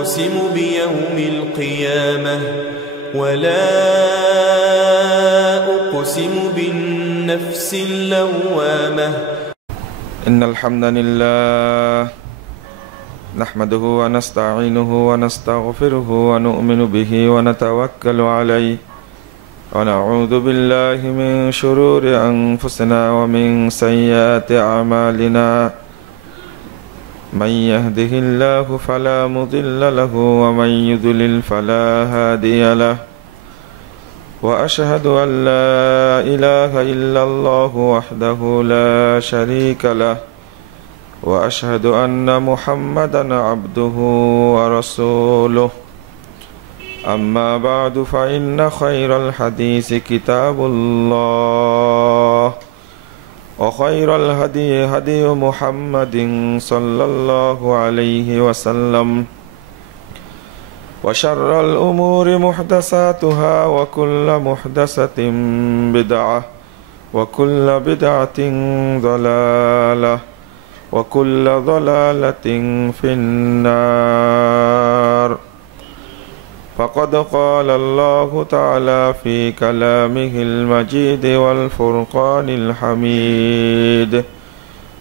أقسم بيوم القيامة ولا أقسم بالنفس اللوامة إن الحمد لله نحمده ونستعينه ونستغفره ونؤمن به ونتوكل عليه ونعوذ بالله من شرور أنفسنا ومن سيئات أعمالنا من يهده الله فلا مضل له ومن يضلل فلا هادي له وأشهد أن لا إله إلا الله وحده لا شريك له وأشهد أن محمدا عبده ورسوله أما بعد فإن خير الحديث كتاب الله وخير الهدي هدي محمد صلى الله عليه وسلم وشر الأمور محدثاتها وكل محدثة بدعة وكل بدعة ضلالة وكل ضلالة في النار فقد قال الله تعالى في كلامه المجيد والفرقان الحميد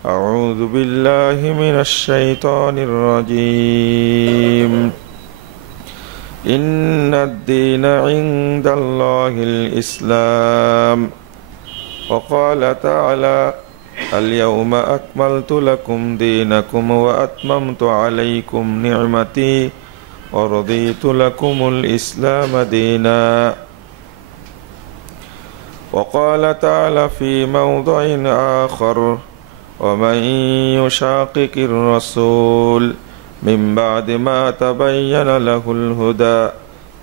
أعوذ بالله من الشيطان الرجيم إن الدين عند الله الإسلام وقال تعالى اليوم أكملت لكم دينكم وأتممت عليكم نعمتي ورضيت لكم الإسلام دينا وقال تعالى في موضع آخر ومن يشاقق الرسول من بعد ما تبين له الهدى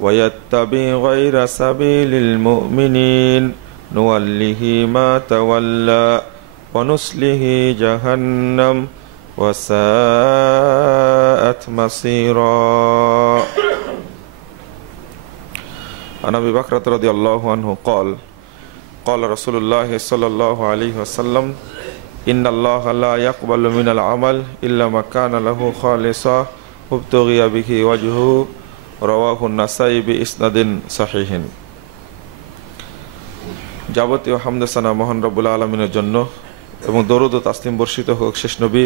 ويتبع غير سبيل المؤمنين نوله ما تولى ونصله جهنم وساءت مصيرا عن أبي بكر رضي الله عنه قال قال رسول الله صلى الله عليه وسلم إن الله لا يقبل من العمل إلا ما كان له خالصا ابتغي به وجهه رواه النسائي بإسناد صحيح যাবতীয় হামদ সানা মহান রব্বুল আলামিনের জন্য এবং দরুদ ও তাসলিম বর্ষিত হোক শেষ নবী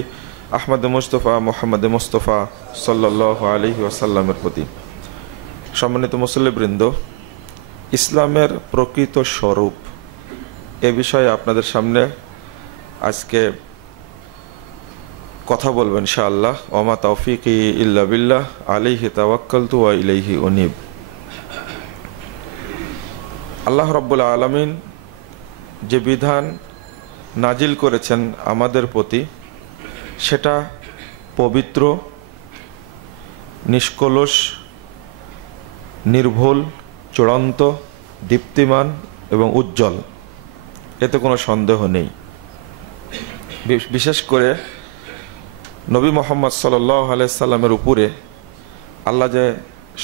আহমদ মুস্তফা মুহাম্মদ মুস্তফা সাল্লাল্লাহু আলাইহি ওয়াসাল্লামের প্রতি। সম্মানিত মুসল্লিবৃন্দ, ইসলামের প্রকৃত স্বরূপ এ বিষয়ে আপনাদের সামনে আজকে কথা বলবো ইনশাআল্লাহ। ওমা তাওফিকি ইল্লা বিল্লাহ আলাইহি তাওয়াক্কালতু ওয়া ইলাইহি উনীব। আল্লাহ রাব্বুল আলামিন যে বিধান নাজিল করেছেন আমাদের প্রতি সেটা পবিত্র, নিষ্কলুষ, নির্ভুল, চূড়ান্ত, দীপ্তিমান এবং উজ্জ্বল, এতে কোনো সন্দেহ নেই। বিশেষ করে নবী মুহাম্মদ সাল্লাল্লাহু আলাইহি সাল্লামের উপরে আল্লাহ যে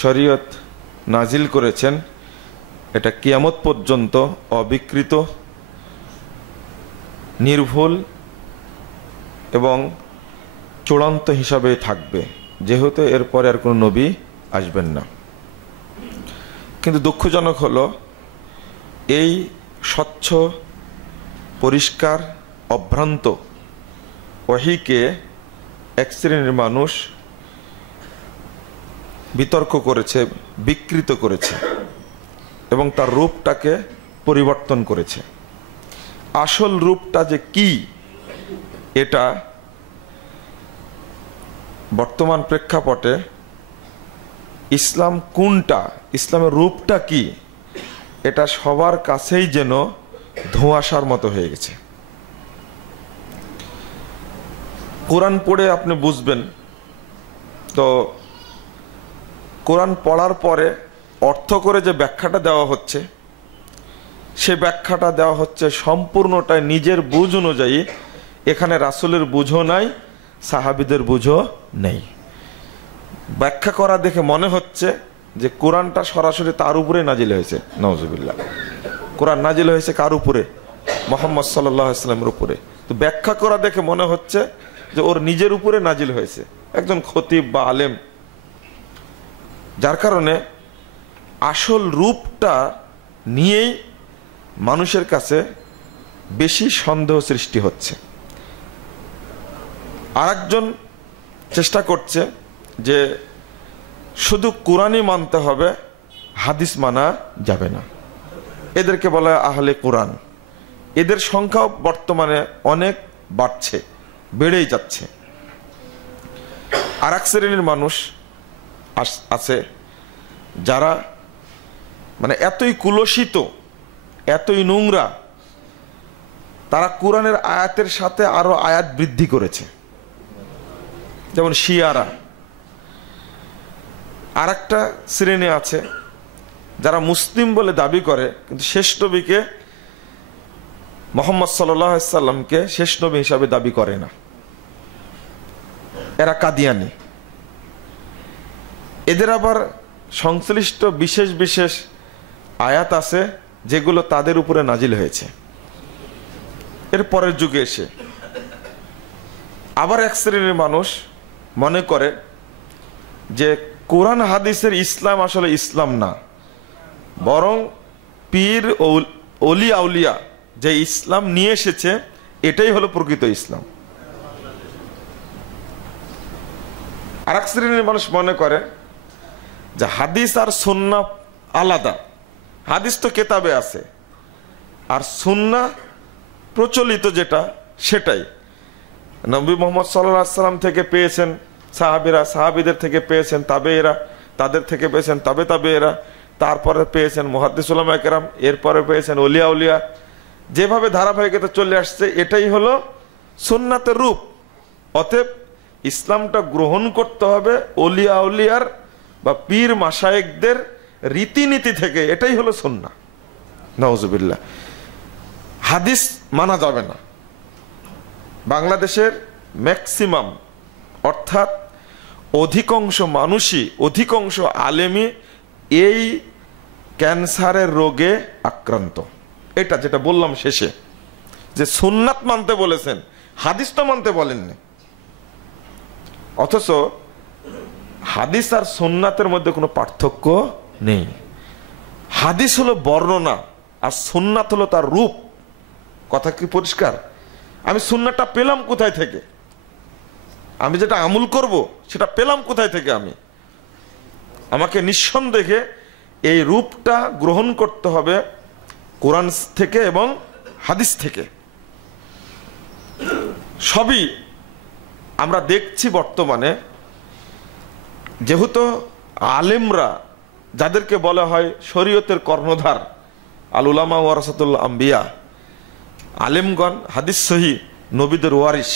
শরীয়ত নাজিল করেছেন এটা কিয়ামত পর্যন্ত অবিকৃত, নির্ভুল এবং চূড়ান্ত হিসাবে থাকবে, যেহেতু এরপরে আর কোনো নবী আসবেন না। কিন্তু দুঃখজনক হলো এই স্বচ্ছ, পরিষ্কার, অভ্রান্ত ওহীকে এক শ্রেণীর মানুষ বিতর্ক করেছে, বিকৃত করেছে এবং তার রূপটাকে পরিবর্তন করেছে। আসল রূপটা যে কি এটা বর্তমান প্রেক্ষাপটে ইসলাম কোনটা, ইসলামের রূপটা কি, এটা সবার কাছেই যেন ধোঁয়াশার মতো হয়ে গেছে। কোরআন পড়ে আপনি বুঝবেন, তো কোরআন পড়ার পরে অর্থ করে যে ব্যাখ্যাটা দেওয়া হচ্ছে সে ব্যাখ্যাটা দেওয়া হচ্ছে সম্পূর্ণটাই নিজের বুঝ অনুযায়ী। এখানে রাসূলের বুঝও নাই, সাহাবীদের বুঝও নেই। ব্যাখ্যা করা দেখে মনে হচ্ছে যে কোরআনটা সরাসরি তার উপরে নাজিল হয়েছে। নাউজুবিল্লাহ। কোরআন নাজিল হয়েছে কার উপরে? মুহাম্মদ সাল্লাল্লাহু আলাইহি ওয়াসাল্লামের উপরে। তো ব্যাখ্যা করা দেখে মনে হচ্ছে যে ওর নিজের উপরে নাজিল হয়েছে। একজন খতিব বা আলেম যার কারণে আসল রূপটা নিয়েই মানুষের কাছে বেশি সন্দেহ সৃষ্টি হচ্ছে। আরেকজন চেষ্টা করছে যে শুধু কোরআনই মানতে হবে, হাদিস মানা যাবে না। এদেরকে বলা হয় আহলে কোরআন। এদের সংখ্যাও বর্তমানে অনেক বাড়ছে, বেড়েই যাচ্ছে। আর এক শ্রেণীর মানুষ আছে যারা মানে এতই কুলসিত, এতই নোংরা, তারা কোরআনের আয়াতের সাথে আরো আয়াত বৃদ্ধি করেছে, যেমন শিয়ারা। আর একটা শ্রেণী আছে যারা মুসলিম বলে দাবি করে, কিন্তু শেষ নবীকে, মুহাম্মদ সাল্লাল্লাহু আলাইহি সাল্লামকে শেষ নবী হিসাবে দাবি করে না। এরা কাদিয়ানি। এদের আবার সংশ্লিষ্ট বিশেষ বিশেষ আয়াত আছে যেগুলো তাদের উপরে নাজিল হয়েছে এর পরের যুগে এসে। আবার এক শ্রেণীর মানুষ মনে করে যে কোরআন হাদিসের ইসলাম আসলে ইসলাম না, বরং পীর ও অলি আউলিয়া যে ইসলাম নিয়ে এসেছে এটাই হলো প্রকৃত ইসলাম। আর এক শ্রেণীর মানুষ মনে করে যে হাদিস আর সুন্নাহ আলাদা। হাদিস তো কেতাবে আছে, আর সুন্নাহ প্রচলিত যেটা সেটাই। নবী মুহাম্মদ সাল্লাল্লাহু আলাইহি সাল্লাম থেকে পেয়েছেন সাহাবীরা, সাহাবীদের থেকে পেয়েছেন তাবেঈরা, তাদের থেকে পেয়েছেন তাবেঈরা, তারপরে পেয়েছেন মুহাদ্দিস উলামায়ে কেরাম, এরপরে পেয়েছেন ওলিয়া উলিয়া। যেভাবে ধারাবাহিকতা চলে আসছে এটাই হলো সুন্নাতের রূপ। অতএব ইসলামটা গ্রহণ করতে হবে ওলিয়া উলিয়ার বা পীর মাশায়েখদের রীতিনীতি থেকে, এটাই হলো সুন্নাহ। নাউজুবিল্লাহ। হাদিস মানা যাবে না। বাংলাদেশের ম্যাক্সিমাম অর্থাৎ অধিকাংশ মানুষই, অধিকাংশ আলেমই এই ক্যান্সারের রোগে আক্রান্ত। এটা যেটা বললাম শেষে, যে সুন্নাত মানতে বলেছেন, হাদিস তো মানতে বলেননি। অথচ হাদিস আর সুন্নাতের মধ্যে কোনো পার্থক্য নেই। হাদিস হলো বর্ণনা আর সুন্নাত হলো তার রূপ। কথা কি পরিষ্কার? আমি সুন্নাতটা পেলাম কোথায় থেকে? আমি যেটা আমল করব সেটা পেলাম কোথায় থেকে? আমাকে নিঃসন্দেহে এই রূপটা গ্রহণ করতে হবে কোরআন থেকে এবং হাদিস থেকে। সবই আমরা দেখছি বর্তমানে, যেহেতু আলেমরা যাদেরকে বলা হয় শরীয়তের কর্ণধার, আল উলামা ওয়ারাসাতুল আম্বিয়া, আলেমগণ হাদিস সহি, নবীদের ওয়ারিস।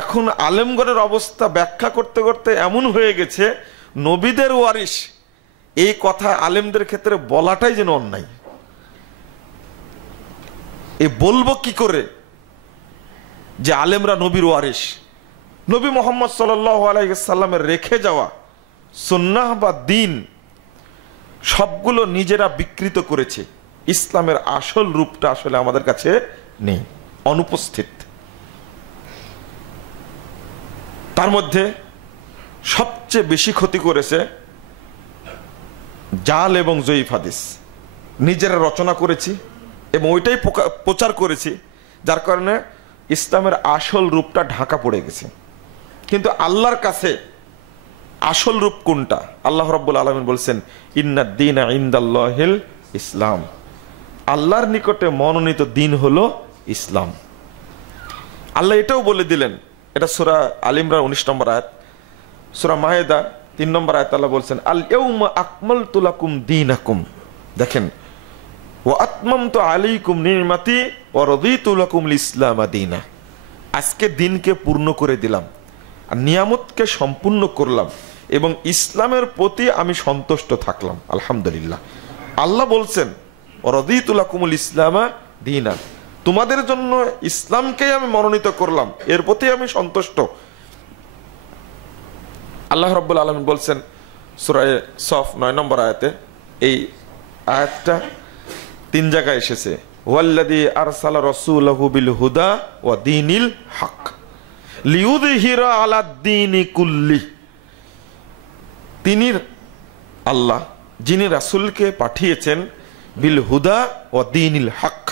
এখন আলেমগণের অবস্থা ব্যাখ্যা করতে করতে এমন হয়ে গেছে, নবীদের ওয়ারিস এই কথা আলেমদের ক্ষেত্রে বলাটাই যেন অন্যায়। এই বলবো কি করে যে আলেমরা নবীর ওয়ারিস? নবী মুহাম্মদ সাল্লাল্লাহু আলাইহি সাল্লামের রেখে যাওয়া সুন্নাহ বা দ্বীন সবগুলো নিজেরা বিকৃত করেছে। ইসলামের আসল রূপটা আসলে আমাদের কাছে নেই, অনুপস্থিত। তার মধ্যে সবচেয়ে বেশি ক্ষতি করেছে জাল এবং জয়ীফ হাদিস। নিজেরা রচনা করেছি এবং ওইটাই প্রচার করেছি, যার কারণে ইসলামের আসল রূপটা ঢাকা পড়ে গেছে। কিন্তু আল্লাহর কাছে আসল রূপ কোনটা? আল্লাহ রাব্বুল আলামিন বলছেন, ইন্নাদ দীনা ইনদাল্লাহিল ইসলাম। আল্লাহর নিকটে মনোনীত দিন হলো ইসলাম। আল্লাহ এটাও বলে দিলেন, এটা সূরা আল ইমরান 19 নম্বর আয়াত, সূরা মায়েদা 3 নম্বর আয়াত আল্লাহ বলছেন, আল ইয়াউমা আকমালতু লাকুম দীনাকুম। দেখেন, ওয়া আতমামতু আলাইকুম নি'মাতি ওয়া রাদিতু লাকুমুল ইসলাম দীনা। আজকে দিনকে পূর্ণ করে দিলাম আর নিয়ামতকে সম্পূর্ণ করলাম এবং ইসলামের প্রতি আমি সন্তুষ্ট থাকলাম, আলহামদুলিল্লাহ। আল্লাহ বলছেন, ওয়া রাদিতু লাকুমুল ইসলাম দীনা, তোমাদের জন্য ইসলামকে আমি মনোনীত করলাম, এর প্রতি আমি সন্তুষ্ট। আল্লাহ রাব্বুল আলামিন বলছেন সূরা সফ 9 নম্বর আয়াতে, এই আয়াতটা 3 জায়গায় এসেছে, ওয়াল্লাযী আরসালা রাসূলাহু বিল হুদা ওয়া দীনিল হক লিইয়ুযহিরা আলাদ দীনি কুল্লি। তিনি আল্লাহ যিনি রাসূলকে পাঠিয়েছেন বিল হুদা ও দীনিল হক,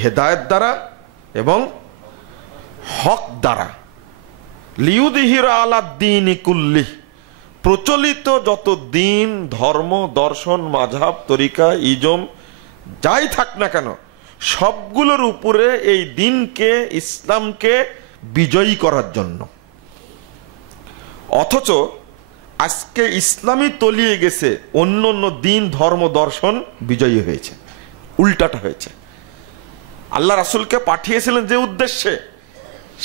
হেদায়েত দ্বারা এবং হক দ্বারা, লিউযহিরা আলা দ্বীনি কুল্লিহি, প্রচলিত যত দিন, ধর্ম, দর্শন, মাযহাব, তরিকা, ইজম যাই থাক না কেন সবগুলোর উপরে এই দিনকে, ইসলামকে বিজয়ী করার জন্য। অথচ আজকে ইসলামই তলিয়ে গেছে, অন্য অন্য দিন, ধর্ম, দর্শন বিজয়ী হয়েছে, উল্টাটা হয়েছে। আল্লাহ রাসূলকে পাঠিয়েছিলেন যে উদ্দেশ্যে,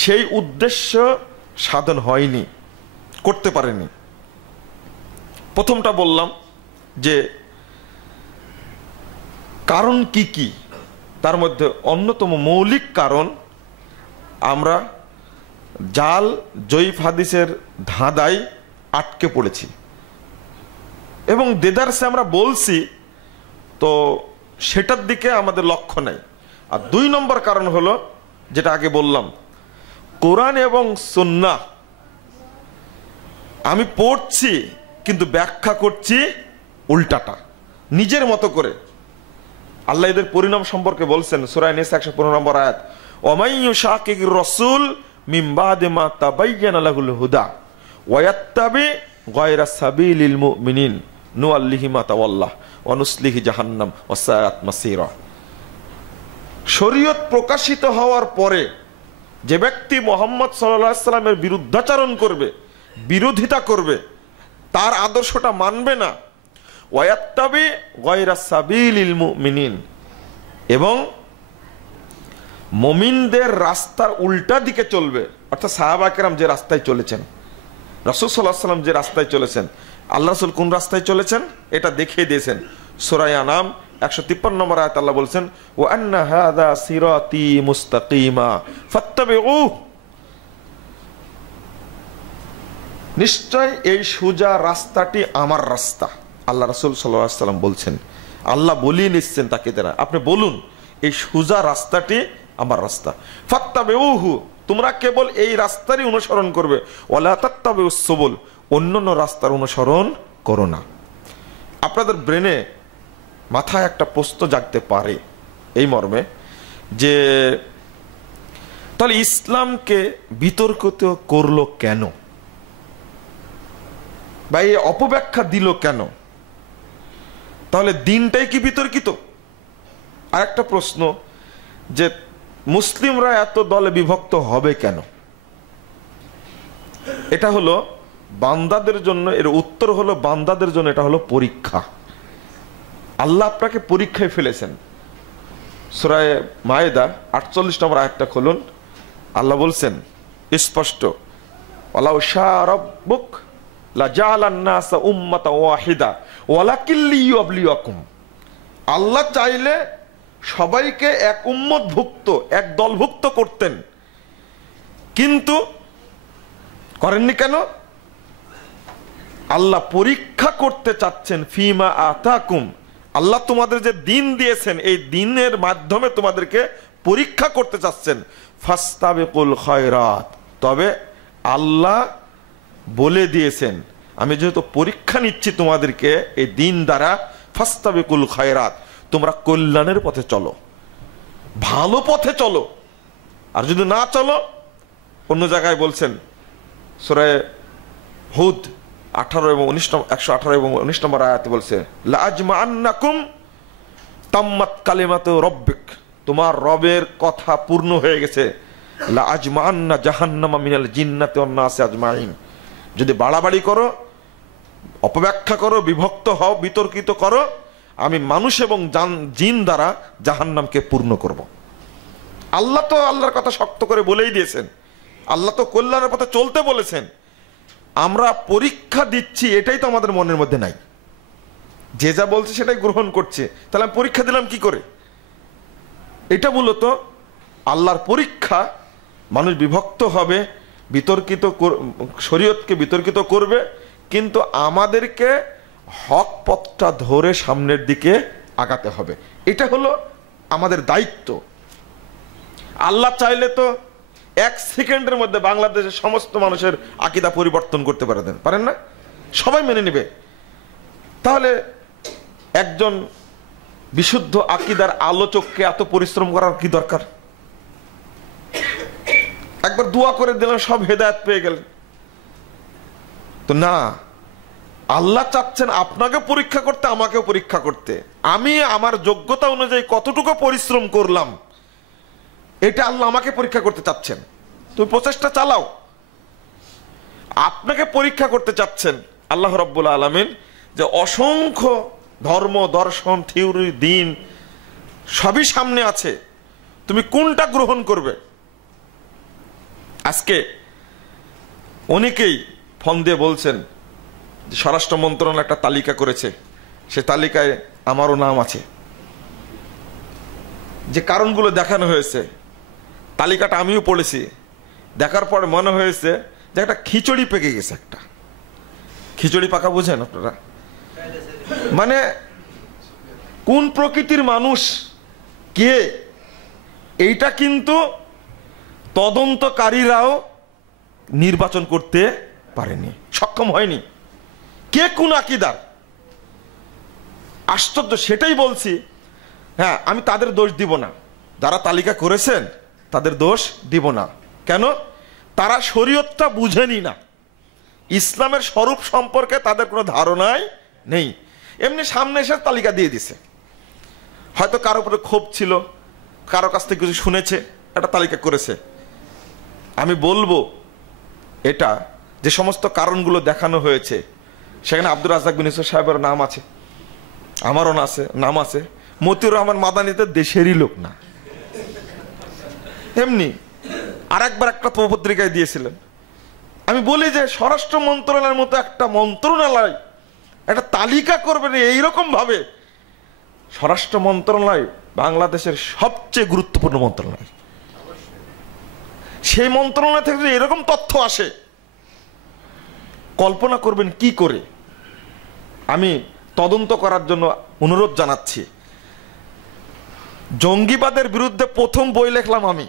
সেই উদ্দেশ্য সাধন হয়নি, করতে পারেনি। প্রথমটা বললাম যে কারণ কি কি, তার মধ্যে অন্যতম মৌলিক কারণ আমরা জাল জয়ীফ হাদিসের ধাঁধায় আটকে পড়েছি এবং দেদারসে আমরা বলছি, তো সেটার দিকে আমাদের লক্ষ্য নাই। আর 2 নম্বর কারণ হলো যেটা আগে বললাম, কোরআন এবং সুন্নাহ আমি পড়ছি কিন্তু ব্যাখ্যা করছি উল্টাটা, নিজের মতো করে। আল্লাহ এদের পরিণাম সম্পর্কে বলছেন সূরা নিসা 115 নম্বর আয়াত, ওয়ামাই ইউশাকিকির রাসূল মিন বাদি মা তাবায়্যানা লাহুল হুদা ওয়া ইয়াত্তাবি গায়রা সাবিলিল মুমিনিন নুআল্লিহি মা তাওয়াল্লা ওয়া নুসলিহি জাহান্নাম ওয়া সাআত মাসীরা। শরীয়ত প্রকাশিত হওয়ার পরে যে ব্যক্তি মুহাম্মদ সাল্লাল্লাহু আলাইহি সাল্লামের বিরুদ্ধাচরণ করবে, বিরোধিতা করবে, তার আদর্শটা মানবে না, ওয়ায়াত্তাবি গায়রা সাবিলিল মুমিনিন, এবং মুমিনদের রাস্তার উল্টা দিকে চলবে, অর্থাৎ সাহাবা কেরাম যে রাস্তায় চলেছেন, রাসূল সাল্লাল্লাহু আলাইহি সাল্লাম যে রাস্তায় চলেছেন, আল্লাহ রাসূল কোন রাস্তায় চলেছেন এটা দেখিয়ে দিয়েছেন। সূরা আনাম 153 নম্বর আয়াত আল্লাহ বলছেন, ওয়া আন্না হাযা সিরাতি মুস্তাকিমা ফাত্তাবিউহু, নিশ্চয় এই সোজা রাস্তাটি আমার রাস্তা। আল্লাহ রাসূল সাল্লাল্লাহু আলাইহি সাল্লাম বলছেন, আল্লাহ বলিয়ে নিচ্ছেন তাকে, তারা আপনি বলুন এই সোজা রাস্তাটি আমার রাস্তা। ফাত্তাবিউহু, তোমরা কেবল এই রাস্তারই অনুসরণ করবে, ওয়ালা তাত্তাবিউস সুবুল, অন্যান্য রাস্তার অনুসরণ করো না। আপনাদের ব্রেনে মাথায় একটা প্রশ্ন জাগতে পারে এই মর্মে যে তাহলে ইসলামকে বিতর্কিত করলো কেন, বা এই অপব্যাখ্যা দিল কেন? তাহলে দিনটাই কি বিতর্কিত? আর একটা প্রশ্ন যে মুসলিমরা এত দলে বিভক্ত হবে কেন? এটা হলো বান্দাদের জন্য, এর উত্তর হলো বান্দাদের জন্য এটা হলো পরীক্ষা। আল্লাহ আপনাকে পরীক্ষায় ফেলেছেন। সূরা মায়েদা 48 নম্বর আয়াতটা খুলুন, আল্লাহ বলছেন স্পষ্ট, ওয়ালাউ শাআ রাব্বুক লাজালান নাসা উম্মাতান ওয়াহিদা ওয়ালাকিন লিয়াবলিয়াকুম, আল্লাহ চাইলে সবাইকে এক উম্মতভুক্ত, এক দলভুক্ত করতেন, কিন্তু করেননি কেন? আল্লাহ পরীক্ষা করতে চাচ্ছেন। ফিমা আতাকুম, আল্লাহ তোমাদের যে দিন দিয়েছেন এই দিনের মাধ্যমে তোমাদেরকে পরীক্ষা করতে চাচ্ছেন। ফাস্তাবিকুল খায়রাত, তবে আল্লাহ বলে দিয়েছেন আমি যেহেতু পরীক্ষা নিচ্ছি তোমাদেরকে এই দিন দ্বারা, ফাস্তাবিকুল খায়রাত, তোমরা কল্যাণের পথে চলো, ভালো পথে চলো। আর যদি না চলো, অন্য জায়গায় বলছেন সূরা হুদ 118 এবং 19 নম্বর আয়াতে বলছে, লা আজমাআন্নাকুম তাম্মাত কালিমাতু রাব্বিক, তোমার রবের কথা পূর্ণ হয়ে গেছে। লা আজমাআন্না জাহান্নামা মিনাল জিন্নাতি ওয়ান নাসি আজমাইন, যদি বাড়াবাড়ি করো, অপব্যাখ্যা করো, বিভক্ত হও, বিতর্কিত করো, আমি মানুষ এবং জিন দ্বারা জাহান্নামকে পূর্ণ করব। আল্লাহ তো আল্লাহর কথা শক্ত করে বলেই দিয়েছেন, আল্লাহ তো কল্যাণের পথে চলতে বলেছেন। আমরা পরীক্ষা দিচ্ছি এটাই তো আমাদের মনের মধ্যে নাই, যে যা বলছে সেটাই গ্রহণ করছে, তাহলে আমি পরীক্ষা দিলাম কি করে? এটা মূলত আল্লাহর পরীক্ষা। মানুষ বিভক্ত হবে, বিতর্কিত, শরীয়তকে বিতর্কিত করবে, কিন্তু আমাদেরকে হক পথটা ধরে সামনের দিকে আগাতে হবে। এটা হলো আমাদের দায়িত্ব। আল্লাহ চাইলে তো 1 সেকেন্ডের মধ্যে বাংলাদেশের সমস্ত মানুষের আকীদা পরিবর্তন করতে পারেন না? সবাই মেনে নেবে। তাহলে একজন বিশুদ্ধ আকীদার আলোচককে এত পরিশ্রম করার কি দরকার? একবার দোয়া করে দিলেন, সব হেদায়েত পেয়ে গেলেন। তো না, আল্লাহ চাচ্ছেন আপনাকে পরীক্ষা করতে, আমাকেও পরীক্ষা করতে। আমি আমার যোগ্যতা অনুযায়ী কতটুকু পরিশ্রম করলাম, এটা আল্লাহ আমাকে পরীক্ষা করতে চাচ্ছেন। তুমি প্রচেষ্টা চালাও। আপনাকে পরীক্ষা করতে চাচ্ছেন আল্লাহ রাব্বুল আলামিন, যে অসংখ্য ধর্ম, দর্শন, থিওরি, দিন সবই সামনে আছে, তুমি কোনটা গ্রহণ করবে? আজকে অনেকেই ফোন দিয়ে বলছেন যে স্বরাষ্ট্র মন্ত্রণালয় একটা তালিকা করেছে, সে তালিকায় আমারও নাম আছে। যে কারণগুলো দেখানো হয়েছে, তালিকাটা আমিও পড়েছি, দেখার পরে মনে হয়েছে যে একটা খিচুড়ি পেকে গেছে। একটা খিচুড়ি পাকা বোঝেন আপনারা? মানে কোন প্রকৃতির মানুষ কে, এইটা কিন্তু তদন্তকারীরাও নির্বাচন করতে পারেনি, সক্ষম হয়নি। কে কোন আকীদার? আশ্চর্য। সেটাই বলছি। হ্যাঁ, আমি তাদের দোষ দিব না, যারা তালিকা করেছেন তাদের দোষ দিব না। কেন? তারা শরীয়তটা বুঝেনি না, ইসলামের স্বরূপ সম্পর্কে তাদের কোনো ধারণাই নেই। এমনি সামনে এসে তালিকা দিয়ে দিছে। হয়তো কারো উপরে ক্ষোভ ছিল, কারো কাছ থেকে কিছু শুনেছে, একটা তালিকা করেছে। আমি বলবো এটা যে সমস্ত কারণগুলো দেখানো হয়েছে, সেখানে আব্দুর রাজ্জাক বিন ইউসুফ সাহেবের নাম আছে, আমারও নাম আছে। মতিউর রহমান মাদানী তো দেশেরই লোক না। এমনি আরেকবার একটা পত্রিকায় দিয়েছিলেন। আমি বলি যে স্বরাষ্ট্র মন্ত্রণালয়ের মতো একটা মন্ত্রণালয় একটা তালিকা করবেন এইরকম ভাবে। স্বরাষ্ট্র মন্ত্রণালয় বাংলাদেশের সবচেয়ে গুরুত্বপূর্ণ মন্ত্রণালয়। সেই মন্ত্রণালয় থেকে যদি এরকম তথ্য আসে, কল্পনা করবেন কি করে। আমি তদন্ত করার জন্য অনুরোধ জানাচ্ছি। জঙ্গিবাদের বিরুদ্ধে প্রথম বই লিখলাম আমি,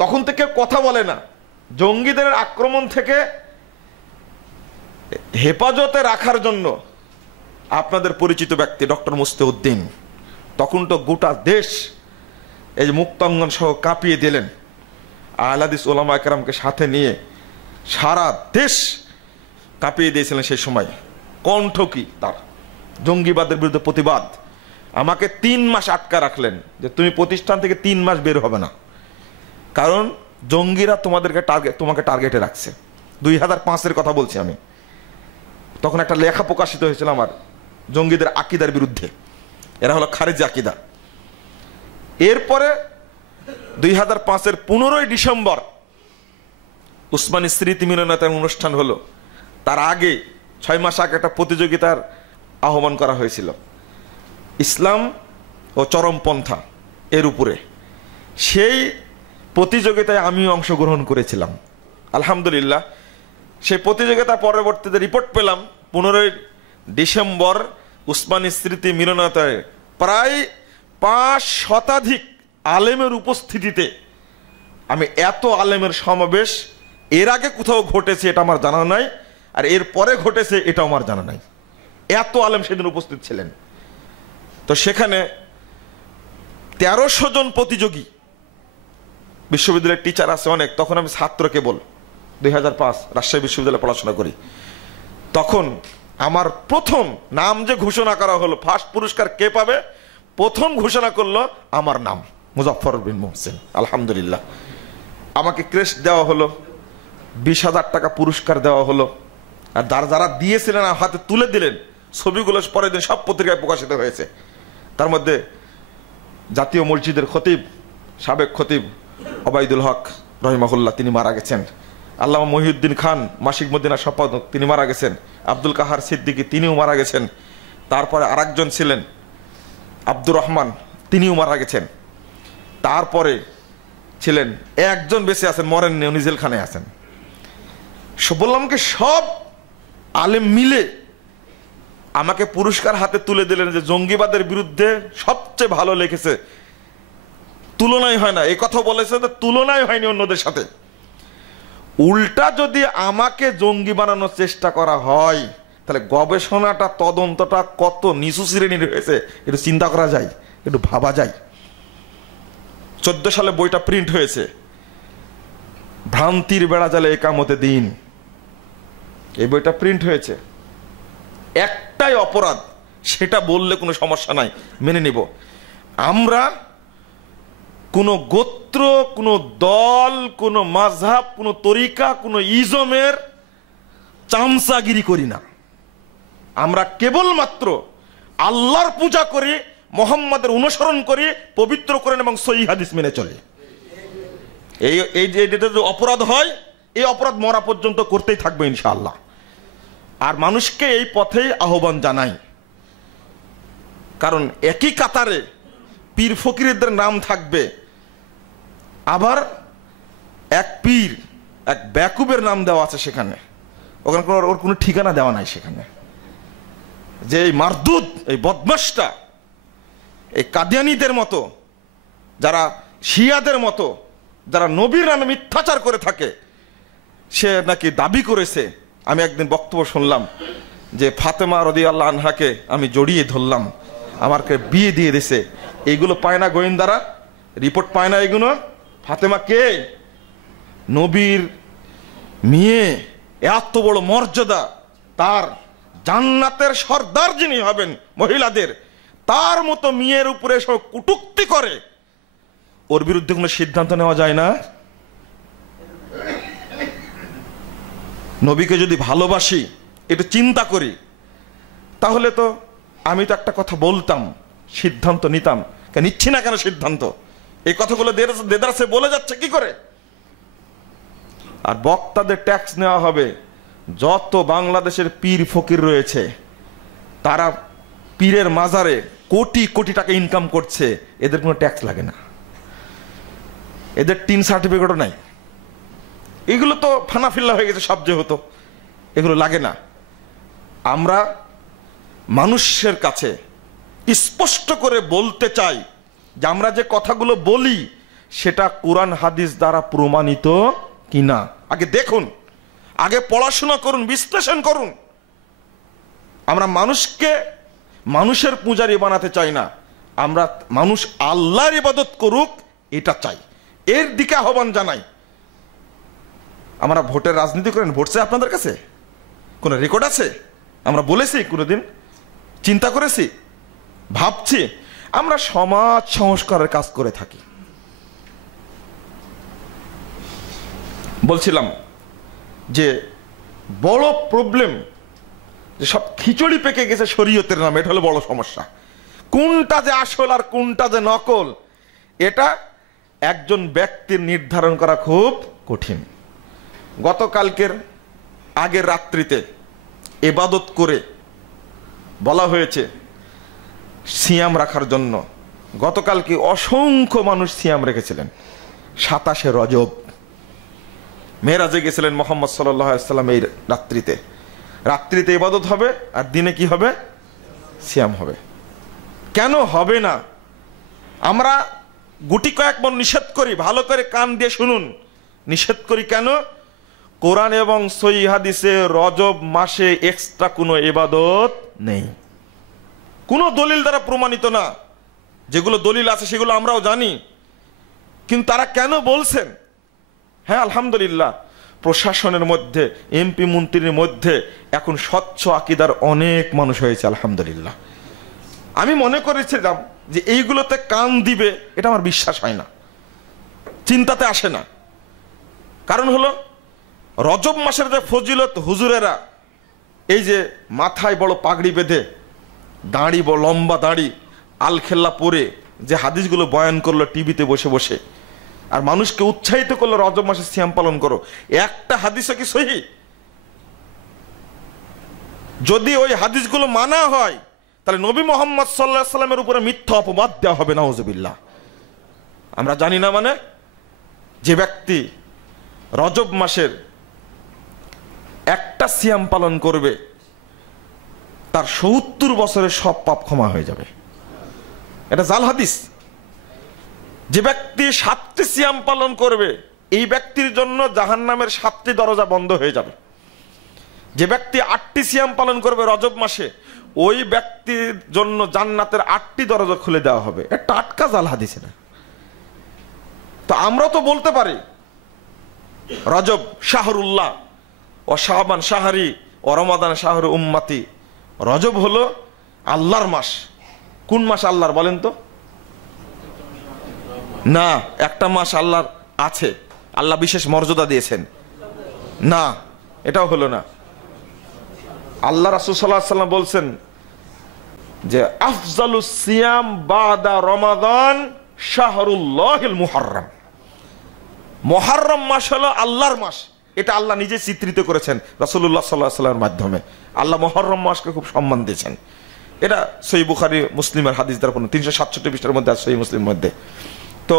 তখন থেকে কথা বলে না। জঙ্গিদের আক্রমণ থেকে হেফাজতে রাখার জন্য আপনাদের পরিচিত ব্যক্তি ডক্টর মুস্তাউদ্দিন, তখন তো গোটা দেশ এই যে মুক্তাঙ্গন সহ কাঁপিয়ে দিলেন। আহলে হাদিস ওলামা একরামকে সাথে নিয়ে সারা দেশ কাঁপিয়ে দিয়েছিলেন সেই সময়। কণ্ঠ কি তার, জঙ্গিবাদের বিরুদ্ধে প্রতিবাদ। আমাকে 3 মাস আটকা রাখলেন যে তুমি প্রতিষ্ঠান থেকে 3 মাস বের হবে না, কারণ জঙ্গিরা তোমাকে টার্গেটে রাখছে। 2005-এর কথা বলছি আমি। তখন একটা লেখা প্রকাশিত হয়েছিল আমার জঙ্গিদের আকীদার বিরুদ্ধে, এরা হলো খারেজি আকীদা। এরপরে 2005-এর 15ই ডিসেম্বর উসমানী স্মৃতি মিলনায়তন অনুষ্ঠান হলো। তার আগে 6 মাস আগে একটা প্রতিযোগিতার আহ্বান করা হয়েছিল, ইসলাম ও চরমপন্থা এর উপরে। সেই প্রতিযোগিতায় আমিও অংশগ্রহণ করেছিলাম। আলহামদুলিল্লাহ, সেই প্রতিযোগিতা পরবর্তীতে রিপোর্ট পেলাম 15ই ডিসেম্বর উসমানী স্মৃতি মিলনায়তনে প্রায় 5 শতাধিক আলেমের উপস্থিতিতে। আমি এত আলেমের সমাবেশ এর আগে কোথাও ঘটেছে এটা আমার জানা নাই, আর এর পরে ঘটেছে এটা আমার জানা নাই। এত আলেম সেদিন উপস্থিত ছিলেন। তো সেখানে 1300 জন প্রতিযোগী, বিশ্ববিদ্যালয়ের টিচার আছে অনেক। তখন আমি ছাত্র কেবল, 2005 রাজশাহী বিশ্ববিদ্যালয়ে পড়াশোনা করি। তখন আমার প্রথম নাম যে ঘোষণা করা হলো, ফার্স্ট পুরস্কার কে পাবে, প্রথম ঘোষণা করলো আমার নাম, মুজাফফর বিন মোহসেন। আলহামদুলিল্লাহ, আমাকে ক্রেস্ট দেওয়া হলো, 20,000 টাকা পুরস্কার দেওয়া হলো। আর যারা দিয়েছিলেন হাতে তুলে দিলেন, ছবিগুলো পরের দিন সব পত্রিকায় প্রকাশিত হয়েছে। তার মধ্যে জাতীয় মসজিদের খতিব, সাবেক খতিব ওবায়দুল হক রহিমাহুল্লাহ, তিনি মারা গেছেন। আল্লামা মহিউদ্দিন খান, মাসিক মদিনার সম্পাদক, তিনি মারা গেছেন। আব্দুল কাহার সিদ্দিকী, তিনিও মারা গেছেন। তারপরে আরেকজন ছিলেন আব্দুর রহমান, তিনিও মারা গেছেন। তারপরে ছিলেন একজন বেঁচে আছেন, মরেননি, উনি জেলখানে আছেন। বললাম কি সব আলেম মিলে আমাকে পুরস্কার হাতে তুলে দিলেন যে জঙ্গিবাদের বিরুদ্ধে সবচেয়ে ভালো লিখেছে, তুলনাই হয় না। এই কথা বলেছে, তুলনাই হয়নি অন্যদের সাথে। উল্টা যদি আমাকে জঙ্গি বানানোর চেষ্টা করা হয়, তাহলে গবেষণাটা তদন্তটা কত নিচু শ্রেণীর হয়েছে একটু চিন্তা করা যায়, একটু ভাবা যায়। 14 সালে বইটা প্রিন্ট হয়েছে, ভ্রান্তির বেড়া জালে একামতে দিন, এই বইটা প্রিন্ট হয়েছে। একটাই অপরাধ, সেটা বললে কোনো সমস্যা নাই, মেনে নিব। আমরা কোনো গোত্র, কোনো দল, কোনো মাযহাব, কোনো তরিকা, কোনো ইজমের চামচাগিরি করি না। আমরা কেবলমাত্র আল্লাহর পূজা করি, মুহাম্মাদের অনুসরণ করি, পবিত্র করেন এবং সহিহ হাদিস মেনে চলি। এই যে অপরাধ হয়, এই অপরাধ মরা পর্যন্ত করতেই থাকবে ইনশাআল্লাহ। আর মানুষকে এই পথেই আহ্বান জানাই, কারণ একই কাতারে পীর ফকিরদের নাম থাকবে, আবার এক পীর, এক বেকুবের নাম দেওয়া আছে সেখানে, ওখানে ওর কোনো ঠিকানা দেওয়া নাই সেখানে। যে এই মারদুদ, এই বদমাশটা, এই কাদিয়ানীদের মতো, যারা শিয়াদের মতো, যারা নবীর নামে মিথ্যাচার করে থাকে, সে নাকি দাবি করেছে, আমি একদিন বক্তব্য শুনলাম যে ফাতেমা রাদিয়াল্লাহু আনহাকে আমি জড়িয়ে ধরলাম, আমাকে বিয়ে দিয়ে দিছে। এইগুলো পায় না গোয়েন্দারা, রিপোর্ট পায় না এগুলো। ফাতেমা কে? নবীর মেয়ে, এত বড় মর্যাদা, তার জান্নাতের সর্দার যিনি হবেন মহিলাদের, তার মতো মেয়ের উপরে সব কটূক্তি করে, ওর বিরুদ্ধে কোনো সিদ্ধান্ত নেওয়া যায় না? নবীকে যদি ভালোবাসি, একটু চিন্তা করি, তাহলে তো আমি তো একটা কথা বলতাম, সিদ্ধান্ত নিতাম। নিচ্ছি না কেন সিদ্ধান্ত? এই কথাগুলো দেদারসে বলে যাচ্ছে কি করে? আর বক্তাদের ট্যাক্স নেওয়া হবে। যত বাংলাদেশের পীর ফকির রয়েছে, তারা পীরের মাজারে কোটি কোটি টাকা ইনকাম করছে, এদের কোনো ট্যাক্স লাগে না, এদের টিন সার্টিফিকেটও নাই। এগুলো তো ফানাফিল্লা হয়ে গেছে সব, যেহেতু এগুলো লাগে না। আমরা মানুষের কাছে স্পষ্ট করে বলতে চাই যে আমরা যে কথাগুলো বলি সেটা কোরআন হাদিস দ্বারা প্রমাণিত কিনা আগে দেখুন, আগে পড়াশোনা করুন, বিশ্লেষণ করুন। আমরা মানুষকে মানুষের পূজারী বানাতে চাই না, আমরা মানুষ আল্লাহর ইবাদত করুক এটা চাই, এর দিকে আহ্বান জানাই। আমরা ভোটের রাজনীতি করেন, ভোটছে আপনাদের কাছে কোনো রেকর্ড আছে? আমরা বলেছি কোনোদিন? চিন্তা করেছি? ভাবছি? আমরা সমাজ সংস্কারের কাজ করে থাকি। বলছিলাম যে বড় প্রবলেম যে সব খিচুড়ি পেকে গেছে শরীয়তের নামে, এটা হলো বড় সমস্যা। কোনটা যে আসল আর কোনটা যে নকল, এটা একজন ব্যক্তির নির্ধারণ করা খুব কঠিন। গতকালকের আগের রাত্রিতে ইবাদত করে বলা হয়েছে সিয়াম রাখার জন্য। গতকালকে অসংখ্য মানুষ সিয়াম রেখেছিলেন। 27শে রজব মেরাজে গেছিলেন মুহাম্মদ সাল্লাল্লাহু আলাইহি ওয়াসাল্লাম। এই রাত্রিতে ইবাদত হবে আর দিনে কি হবে? সিয়াম হবে। কেন হবে না? আমরা গুটি কয়েকবার নিষেধ করি, ভালো করে কান দিয়ে শুনুন। নিষেধ করি কেন? কোরআন এবং সহিহ হাদিসে রজব মাসে এক্সট্রা কোনো ইবাদত নেই, কোনো দলিল দ্বারা প্রমাণিত না। যেগুলো দলিল আছে সেগুলো আমরাও জানি, কিন্তু তারা কেন বলছেন? হ্যাঁ, আলহামদুলিল্লাহ, প্রশাসনের মধ্যে, এমপি মন্ত্রীর মধ্যে এখন স্বচ্ছ আকীদার অনেক মানুষ হয়েছে, আলহামদুলিল্লাহ। আমি মনে করেছিলাম যে এইগুলোতে কান দিবে, এটা আমার বিশ্বাস হয় না, চিন্তাতে আসে না। কারণ হলো রজব মাসের যে ফজিলত, হুজুরেরা এই যে মাথায় বড় পাগড়ি বেঁধে, দাড়ি বড় লম্বা দাড়ি, আলখেল্লা পরে যে হাদিসগুলো বয়ান করলো টিভিতে বসে বসে, আর মানুষকে উৎসাহিত করলো রজব মাসে সিয়াম পালন করো, একটা হাদিসও কি সহিহ? যদি ওই হাদিসগুলো মানা হয়, তাহলে নবী মুহাম্মদ সাল্লাল্লাহু আলাইহি ওয়াসাল্লামের উপরে মিথ্যা অপবাদ দেওয়া হবে, নাউজুবিল্লাহ। আমরা জানি না মানে যে ব্যক্তি রজব মাসের একটা সিয়াম পালন করবে, তার ৭০ বছরের সব পাপ ক্ষমা হয়ে যাবে। এটা জাল হাদিস। যে ব্যক্তি 7টি সিয়াম পালন করবে, এই ব্যক্তি ব্যক্তির জন্য জাহান্নামের 7টি দরজা বন্ধ হয়ে যাবে। যে ব্যক্তি 8টি সিয়াম পালন করবে রজব মাসে, ওই ব্যক্তির জন্য জান্নাতের 8টি দরজা খুলে দেওয়া হবে। এটা টাটকা জাল হাদিসে না। তো আমরা তো বলতে পারি রজব শাহরুল্লাহ ও শাহবান শাহরি ও রমাদান শাহরু উম্মতি। রজব হলো আল্লাহর মাস। কোন মাস আল্লাহর বলেন তো? না, একটা মাস আল্লাহর আছে, আল্লাহ বিশেষ মর্যাদা দিয়েছেন। না, এটাও হলো না। আল্লাহ রাসূল সাল্লাল্লাহু আলাইহি ওয়াসাল্লাম বলছেন যে আফজালুস সিয়াম বাদা রমাদান শাহরুল্লাহিল মুহাররম। মুহাররম মাস হলো আল্লাহর মাস। এটা আল্লাহ নিজে চিত্রিত করেছেন রাসূলুল্লাহ সাল্লাল্লাহু আলাইহি ওয়াসাল্লামের মাধ্যমে। আল্লাহ মুহররম মাসকে খুব সম্মান দিয়েছেন। এটা সহিহ বুখারী মুসলিমের হাদিস দ্বারা 367 পৃষ্ঠার মধ্যে আছে, সহিহ মুসলিমের মধ্যে। তো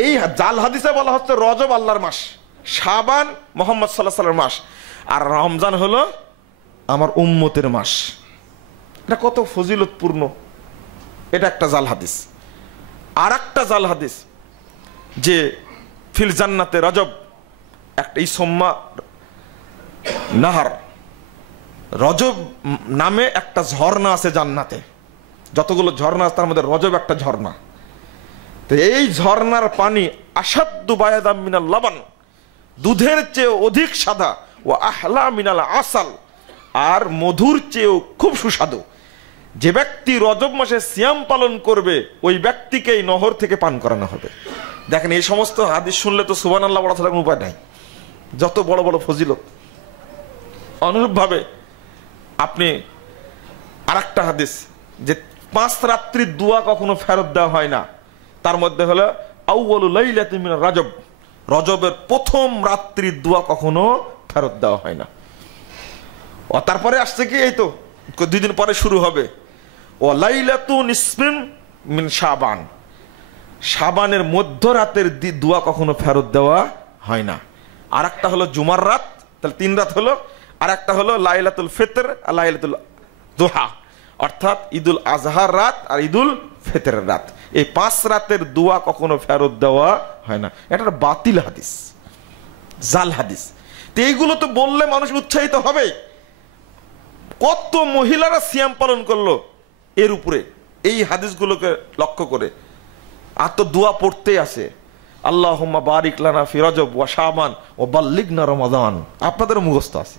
এই জাল হাদিসে বলা হচ্ছে রজব আল্লাহর মাস, শাবান মুহাম্মদ সাল্লাল্লাহু আলাইহি ওয়াসাল্লামের মাস, আর রমজান হলো আমার উম্মতের মাস। এটা কত ফজিলতপূর্ণ। এটা একটা জাল হাদিস। আর একটা জাল হাদিস যে ফিল জান্নাতে রজব, একটা ইসমা নাহার, রজব নামে একটা ঝর্ণা আছে জান্নাতে। যতগুলো ঝর্ণা আছে তার মধ্যে রজব একটা ঝর্ণা। তো এই ঝর্ণার পানি আসাদ্দু বায়াদাম মিনাল লাবান, দুধের চেয়ে অধিক সাদা, ও আহলা মিনাল আসাল, আর মধুর চেয়েও খুব সুস্বাদু। যে ব্যক্তি রজব মাসে সিয়াম পালন করবে ওই ব্যক্তিকে এই নহর থেকে পান করানো হবে। দেখেন, এই সমস্ত হাদিস শুনলে তো সুবহানাল্লাহ বলা ছাড়া কোনো উপায় নাই। যত বড় বড় ফজিলত। অনুরূপভাবে আপনি আরেকটা হাদিস যে 5 রাত্রির দোয়া কখনো ফেরত দেওয়া হয় না, তার মধ্যে হলো আউয়ালু লাইলাতিন মিন রজব, রজবের প্রথম রাত্রির দোয়া কখনো ফেরত দেওয়া হয় না। ও তারপরে আসছে কি, এই তো 2 দিন পরে শুরু হবে ও লাইলাতু নিসফিন মিন শাবান, শাবানের মধ্যরাতের দোয়া কখনো ফেরত দেওয়া হয় না। আর একটা হলো জুমার রাত, তাহলে 3 রাত হলো। আর একটা হলো লাইলাতুল ফিতর আর লাইলাতুল দুহা, অর্থাৎ ঈদুল আজহার রাত আর ঈদুল ফিতরের রাত। এই 5 রাতের দোয়া কখনো ফেরত দেওয়া হয় না। এটা বাতিল হাদিস, জাল হাদিস। তো এইগুলো তো বললে মানুষ উৎসাহিত হবে। কত মহিলারা সিয়াম পালন করলো এর উপরে, এই হাদিসগুলোকে লক্ষ্য করে। আর তো দোয়া পড়তে আসে, আল্লাহুম্মা বারিক লানা ফি রজব ওয়া শাবান ওয়া বাল্লিগনা রমাদান। আপনাদের মুখস্থ আছে,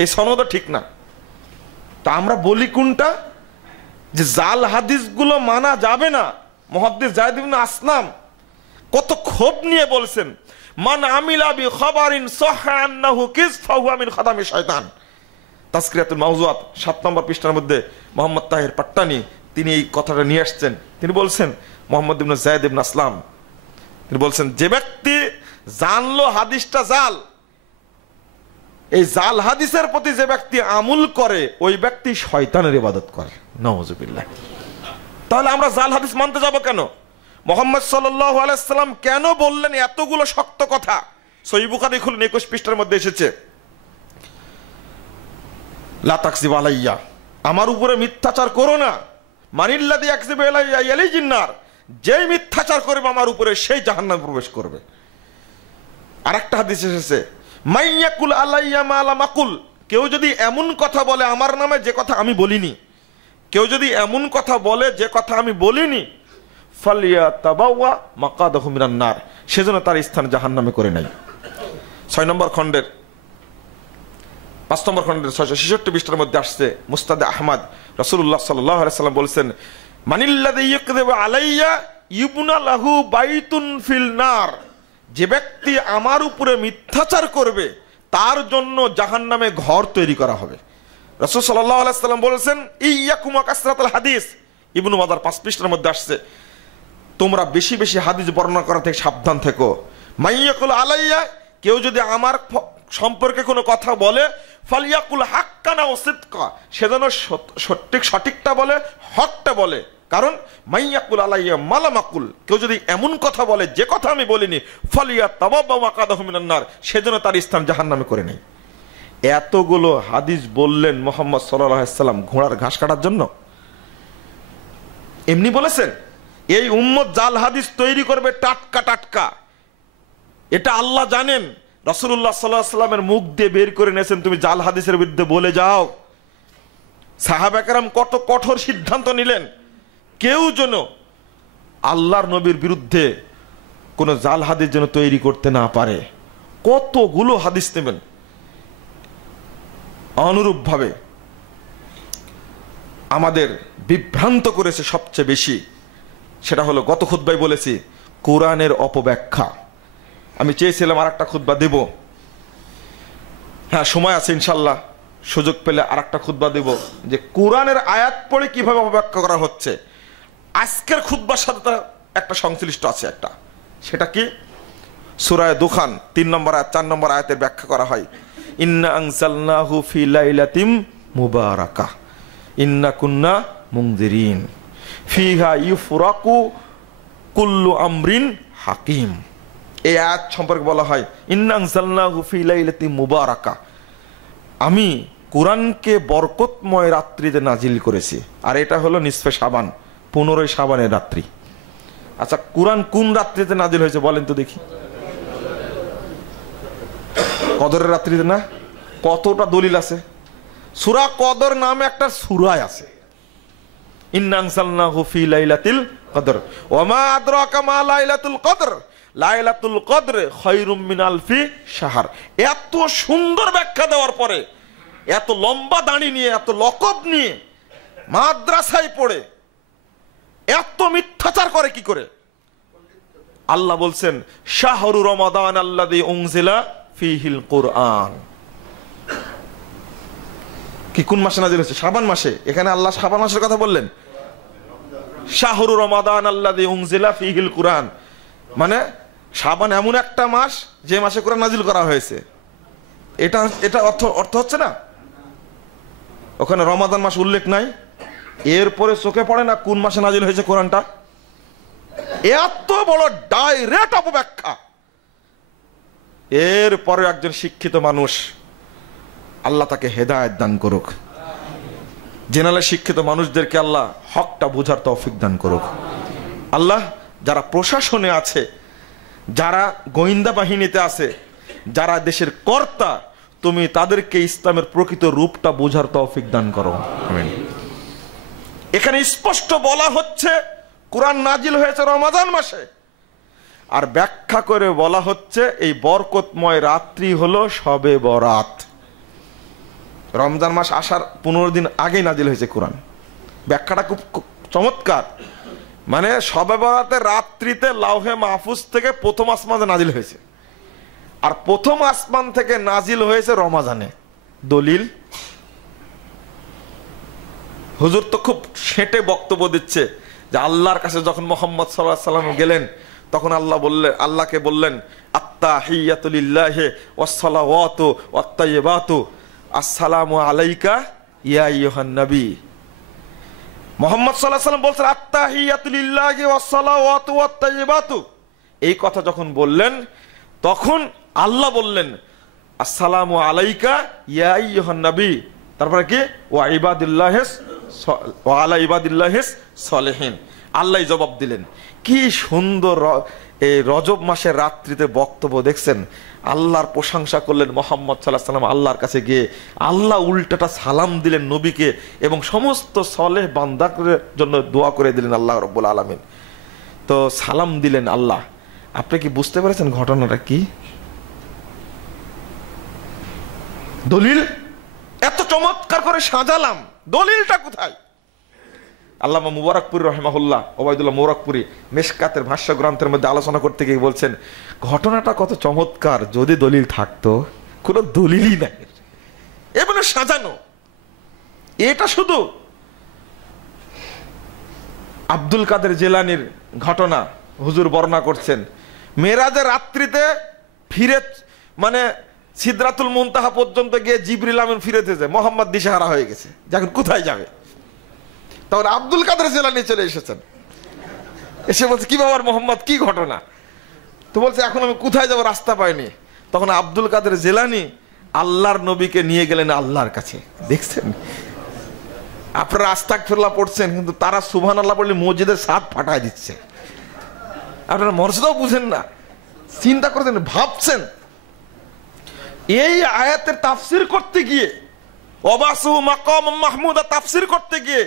এই সনদ ঠিক না। তা আমরা বলি কোনটা, যে জাল হাদিসগুলো মানা যাবে না। মুহাদ্দিস যায়েদ ইবনে আসলাম কত ক্ষোভ নিয়ে বলছেন, মান আমিলা বি খাবারিন সাহহা আন্নাহু কিস ফাহুয়া মিন খাদামি শয়তান। তাজকিরাতুল মাওজুআত 7 নম্বর পৃষ্ঠার মধ্যে মোহাম্মদ তাহির পাট্টানি তিনি এই কথাটা নিয়ে আসছেন। তিনি বলছেন, মুহাম্মদ ইবনে যায়েদ ইবনে আসলাম তিনি বলছেন, যে ব্যক্তি জানলো হাদিসটা জাল, এই জাল হাদিসের প্রতি যে ব্যক্তি আমল করে ওই ব্যক্তি শয়তানের ইবাদত করে। নাউযুবিল্লাহ। তাহলে আমরা জাল হাদিস মানতে যাব কেন? মুহাম্মদ সাল্লাল্লাহু আলাইহি সাল্লাম কেন বললেন এতগুলো শক্ত কথা? সহিহ বুখারী খুলুন, 21 পৃষ্ঠার মধ্যে এসেছে, লা তাকযিব আলাইয়া, আমার উপরে মিথ্যাচার করো না। মানিল্লাযী ইয়াকযিবু আলাইয়া ইয়ালিজিন নার, যেই মিথ্যাচার করবে আমার উপরে সেই জাহান্নামে প্রবেশ করবে। আরেকটা হাদিস এসেছে, মাইয়াকুল আলাইয়া মা লা মাকুল, কেউ যদি এমন কথা বলে আমার নামে যে কথা আমি বলিনি, কেউ যদি এমন কথা বলে যে কথা আমি বলিনি, ফালিয়াতাবাওয়া মাকাদাহু মিনান নার, সেজন্য তার স্থান জাহান্নামে করে নাই। 6 নম্বর খণ্ডের 5 নম্বর খণ্ডের 666 পৃষ্ঠার মধ্যে আসছে, মুস্তাদে আহমদ, রাসূলুল্লাহ সাল্লাল্লাহু আলাইহি সাল্লাম বলেছেন, মানিল্লাযী ইয়াকযিবু আলাইয়া ইবনা লাহু বাইতুন ফিল নার, যে ব্যক্তি আমার উপরে মিথ্যাচার করবে তার জন্য জাহান্নামে ঘর তৈরি করা হবে। রাসূল সাল্লাল্লাহু আলাইহি সাল্লাম বলেছেন, ইয়াকুম কাসরাতুল হাদিস, ইবনু মাজার 5 পৃষ্ঠার মধ্যে আসছে, তোমরা বেশি বেশি হাদিস বর্ণনা করা থেকে সাবধান থেকো। মাইয়াকুল আলাইয়া, কেউ যদি আমার সম্পর্কে কোনো কথা বলে, ফালিয়াকুল হাক্কানা ওয়া সিদকা, সেজন্য সঠিকটা বলে, হকটা বলে। কারণ মাইয়াকুল আলাইয়া মালামাকুল, কেউ যদি এমন কথা বলে যে কথা আমি বলিনি, ফালিয়াতাবাওয়া মাকাদাহু মিনান নার, সেজন্য তার স্থান জাহান্নামে করে নেই। এতগুলো হাদিস বললেন মুহাম্মদ সাল্লাল্লাহু আলাইহি সাল্লাম ঘোড়ার ঘাস কাটার জন্য? এমনি বলেছেন? এই উম্মত জাল হাদিস তৈরি করবে টাটকা টাটকা, এটা আল্লাহ জানেন। রাসূলুল্লাহ সাল্লাল্লাহু আলাইহি ওয়াসাল্লামের মুখ দিয়ে বের করে নিয়েছেন, তুমি জাল হাদিসের বিরুদ্ধে বলে যাও। সাহাবা কেরাম কত কঠোর সিদ্ধান্ত নিলেন, কেউ যেন আল্লাহর নবীর বিরুদ্ধে কোন জাল হাদিস যেন তৈরি করতে না পারে। কতগুলো হাদিস নেবেন। অনুরূপ ভাবে আমাদের বিভ্রান্ত করেছে সবচেয়ে বেশি, সেটা হলো গত খুতবায় বলেছি কোরআনের অপব্যাখ্যা। আমি চেয়েছিলাম আর একটা খুতবা দেব, হ্যাঁ সময় আছে ইনশাল্লাহ, সুযোগ পেলে আর একটা খুতবা দেব যে কোরআনের আয়াত পড়ে কিভাবে অপব্যাখ্যা করা হচ্ছে। আজকের খুতবার সাথে একটা সংশ্লিষ্ট আছে একটা, সেটা কি সূরা দুখান 3 নম্বর আয়াত 4 নম্বর আয়াতের ব্যাখ্যা করা হয়, ইন্না আনজালনাহু ফি লাইলাতিম মুবারাকাহ ইন্না কুন্না মুনজিরিন ফিহা ইউফরাকু কুল্লু আমরিন হাকিম। এই আয়াত সম্পর্কে বলা হয় ইন্না আনজালনাহু ফি লাইলাতিম মুবারাকাহ, আমি কোরআনকে বরকতময় রাত্রিতে নাজিল করেছি। আর এটা হলো নিসফে শাবান, 15 শাবানের রাত্রি। আচ্ছা কোরআন কোন রাত্রিতে নাজিল হয়েছে বলেন তো দেখি? কদরের রাত্রিতে না? কতটা দলিল আছে? সূরা কদর নামে একটা সূরা আছে, ইন্না আনজালনাহু ফি লাইলাতিল কদর ওয়া মা আদরাকা মা লাইলাতুল কদর লাইলাতুল কদর খায়রুম মিন আলফি শাহর। এত সুন্দর ব্যাখ্যা দেওয়ার পরে, এত লম্বা দাড়ি নিয়ে, এত লকব নিয়ে মাদ্রাসায় পড়ে এত মিথ্যাচার করে কি করে? আল্লাহ বলছেন শাহরু রমাদান আল্লাযী উনজিলা ফীহিল কুরআন। কি কোন মাসে নাজিল হয়েছে? শাবান মাসে। এখানে আল্লাহ শাবান মাসের কথা বললেন, শাহরু রমাদান আল্লাযী উনজিলা ফীহিল কুরআন, মানে শাবান এমন একটা মাস যে মাসে কোরআন নাজিল করা হয়েছে। এটা অর্থ হচ্ছে না? ওখানে রমাদান মাস উল্লেখ নাই, এরপরে চোখে পড়ে না কোন মাসে নাজিল হয়েছে কোরআনটা? এত বড় ডাইরেক্ট অপব্যাখ্যা। এরপরে একজন শিক্ষিত মানুষ, আল্লাহ তাকে হেদায়েত দান করুক, জেনারেল শিক্ষিত মানুষদেরকে আল্লাহ হকটা বোঝার তৌফিক দান করুক। আল্লাহ যারা প্রশাসনে আছে, যারা গোয়েন্দা বাহিনীতে আছে, যারা দেশের কর্তা, তুমি তাদেরকে ইসলামের প্রকৃত রূপটা বোঝার তৌফিক দান করো। আমিন। এখানে স্পষ্ট বলা হচ্ছে কোরআন নাজিল হয়েছে রমাদান মাসে, আর ব্যাখ্যা করে বলা হচ্ছে এই বরকতময় রাত্রি হলো শবে বরাত। রমজান মাস আসার 15 দিন আগেই নাজিল হয়েছে কোরআন। ব্যাখ্যাটা খুব চমৎকার। মানে শবে বরাতের রাত্রিতে লাউহে মাহফুজ থেকে প্রথম আসমানে নাজিল হয়েছে, আর প্রথম আসমান থেকে নাজিল হয়েছে রমাজানে। দলিল? হুজুর তো খুব সেটে বক্তব্য দিচ্ছে যে আল্লাহর কাছে যখন মুহাম্মদ সাল্লাল্লাহু আলাইহি ওয়াসাল্লাম গেলেন, তখন আল্লাহকে বললেন আত্তাহিয়াতু লিল্লাহি ওয়াস সালাওয়াতু ওয়াত তাইয়্যিবাতু আসসালামু আলাইকা ইয়া আইয়ুহান নবী। মুহাম্মদ সাল্লাল্লাহু আলাইহি ওয়াসাল্লাম বলছেন আত্তাহিয়াতু লিল্লাহি ওয়াস সালাওয়াতু ওয়াত তাইয়্যিবাতু। এই কথা যখন বললেন, তখন আল্লাহ বললেন আসসালামু আলাইকা ইয়া আইয়ুহান নবী, তারপরে কি ওয়া ইবাদিল্লাহিস ওয়া আলা ইবাদিল্লাহিস সলিহিন। আল্লাহ জবাব দিলেন। কি সুন্দর এই রজব মাসের রাত্রিতে বক্তব্য দেখছেন। আল্লাহর প্রশংসা করলেন মুহাম্মদ সাল্লাল্লাহু আলাইহি ওয়াসাল্লাম আল্লাহর কাছে গিয়ে, আল্লাহ উল্টাটা সালাম দিলেন নবীকে এবং সমস্ত সলেহ বান্দাদের জন্য দোয়া করে দিলেন আল্লাহ রাব্বুল আলামিন। তো সালাম দিলেন আল্লাহ। আপনি কি বুঝতে পেরেছেন ঘটনাটা কি? দলিল এত চমৎকার করে সাজালাম, দলিলটা কোথায়? আল্লামা মুবারকপুরি রাহিমাহুল্লাহ, ওবায়দুল্লাহ মুবারকপুরি মিশকাতের ভাষ্য গ্রন্থের মধ্যে আলোচনা করতে গিয়ে বলছেন ঘটনাটা কত চমৎকার, যদি দলিল থাকতো। কোনো দলিলই নাই, এগুলো সাজানো। এটা শুধু আব্দুল কাদের জিলানীর ঘটনা হুজুর বর্ণনা করছেন। মেরাজের রাত্রিতে ফিরে, মানে সিদরাতুল মুনতাহা পর্যন্ত গিয়ে জিবরিল আমিন ফিরেতেছে, মোহাম্মদ দিশাহারা হয়ে গেছে, যখন কোথায় যাবে। তখন আব্দুল কাদের জিলানী চলে এসেছেন, এসে বলছে কি বাবার মোহাম্মদ, কি ঘটনা? তো বলছে এখন আমি কোথায় যাবো, রাস্তা পাইনি। তখন আব্দুল কাদের জিলানী আল্লাহর নবীকে নিয়ে গেলেন আল্লাহর কাছে। দেখছেন, আপনারা আস্তাগফিরুল্লাহ পড়ছেন, কিন্তু তারা সুবহানাল্লাহ বললে মসজিদের ছাদ ফাটায় দিচ্ছে। আপনারা মর্যাদাও বুঝেন না। চিন্তা করেছেন, ভাবছেন এই আয়াতের তাফসির করতে গিয়ে, ওয়াবাসুহু মাকামান মাহমুদা তাফসির করতে গিয়ে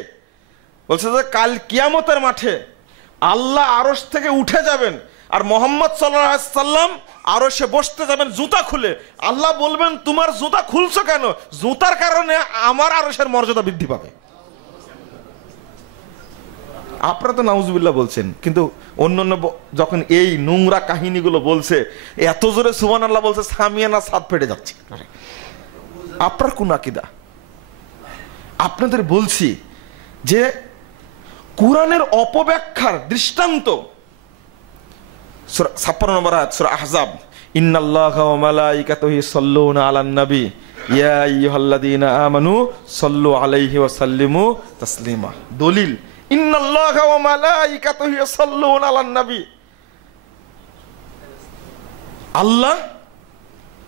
বলছে যে কাল কিয়ামতের মাঠে আল্লাহ আরশ থেকে উঠে যাবেন আর মুহাম্মদ সাল্লাল্লাহু আলাইহি সাল্লাম আরশে বসতে যাবেন জুতা খুলে। আল্লাহ বলবেন তোমার জুতা খুলছো কেন? জুতার কারণে আমার আরশের মর্যাদা বৃদ্ধি পাবে। আপনারা তো নাউজুবিল্লাহ বলছেন, কিন্তু অন্যান্য যখন এই নোংরা কাহিনীগুলো বলছে, এত জোরে সুবহানাল্লাহ বলছে, সামিয়ানা ছাদ ফেটে যাচ্ছে। আপনার কোন আকীদা? আপনাদের বলছি যে কুরআনের অপব্যাখ্যার দৃষ্টান্ত 56 নম্বর আয়াত সূরা আহজাব, ইন্নাল্লাহা ওয়া মালাইকাতুহু ইউসাল্লুনা আলান নবী ইয়া আইয়ুহাল্লাযীনা আমানু সাল্লু আলাইহি ওয়া সাল্লিমু তাসলিমা। দলিল, ইন্নাল্লাহা ওয়া মালাইকাতুহু ইউসাল্লুনা আলান নবী, আল্লাহ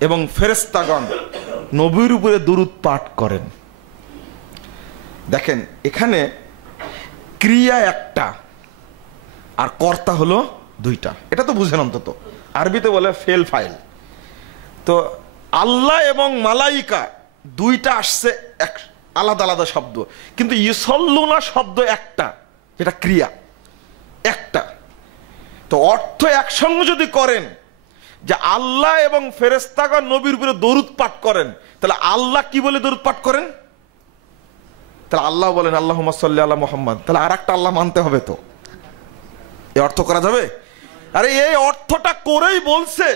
এবং ফেরেশতাগণ নবীর উপরে দুরূদ পাঠ করেন। দেখেন এখানে ক্রিয়া একটা আর কর্তা হলো দুইটা, এটা তো বুঝেন অন্তত। আরবিতে বলে ফেল ফাইল। তো আল্লাহ এবং মালাইকা দুইটা আসছে এক আলাদা আলাদা শব্দ, কিন্তু ইউসাল্লুনা শব্দ একটা, এটা ক্রিয়া একটা। তো অর্থ একসঙ্গে যদি করেন যে আল্লাহ এবং ফেরেশতাগণ নবীর উপরে দরুদ পাঠ করেন, তাহলে আল্লাহ কি বলে দরুদ পাঠ করেন? তাহলে আল্লাহ বলেন আল্লাহুম্মা সাল্লি আলা মুহাম্মাদ, তাহলে আরেকটা আল্লাহ মানতে হবে। তো এই অর্থ করা যাবে? আরে এই অর্থটা করেই বলছে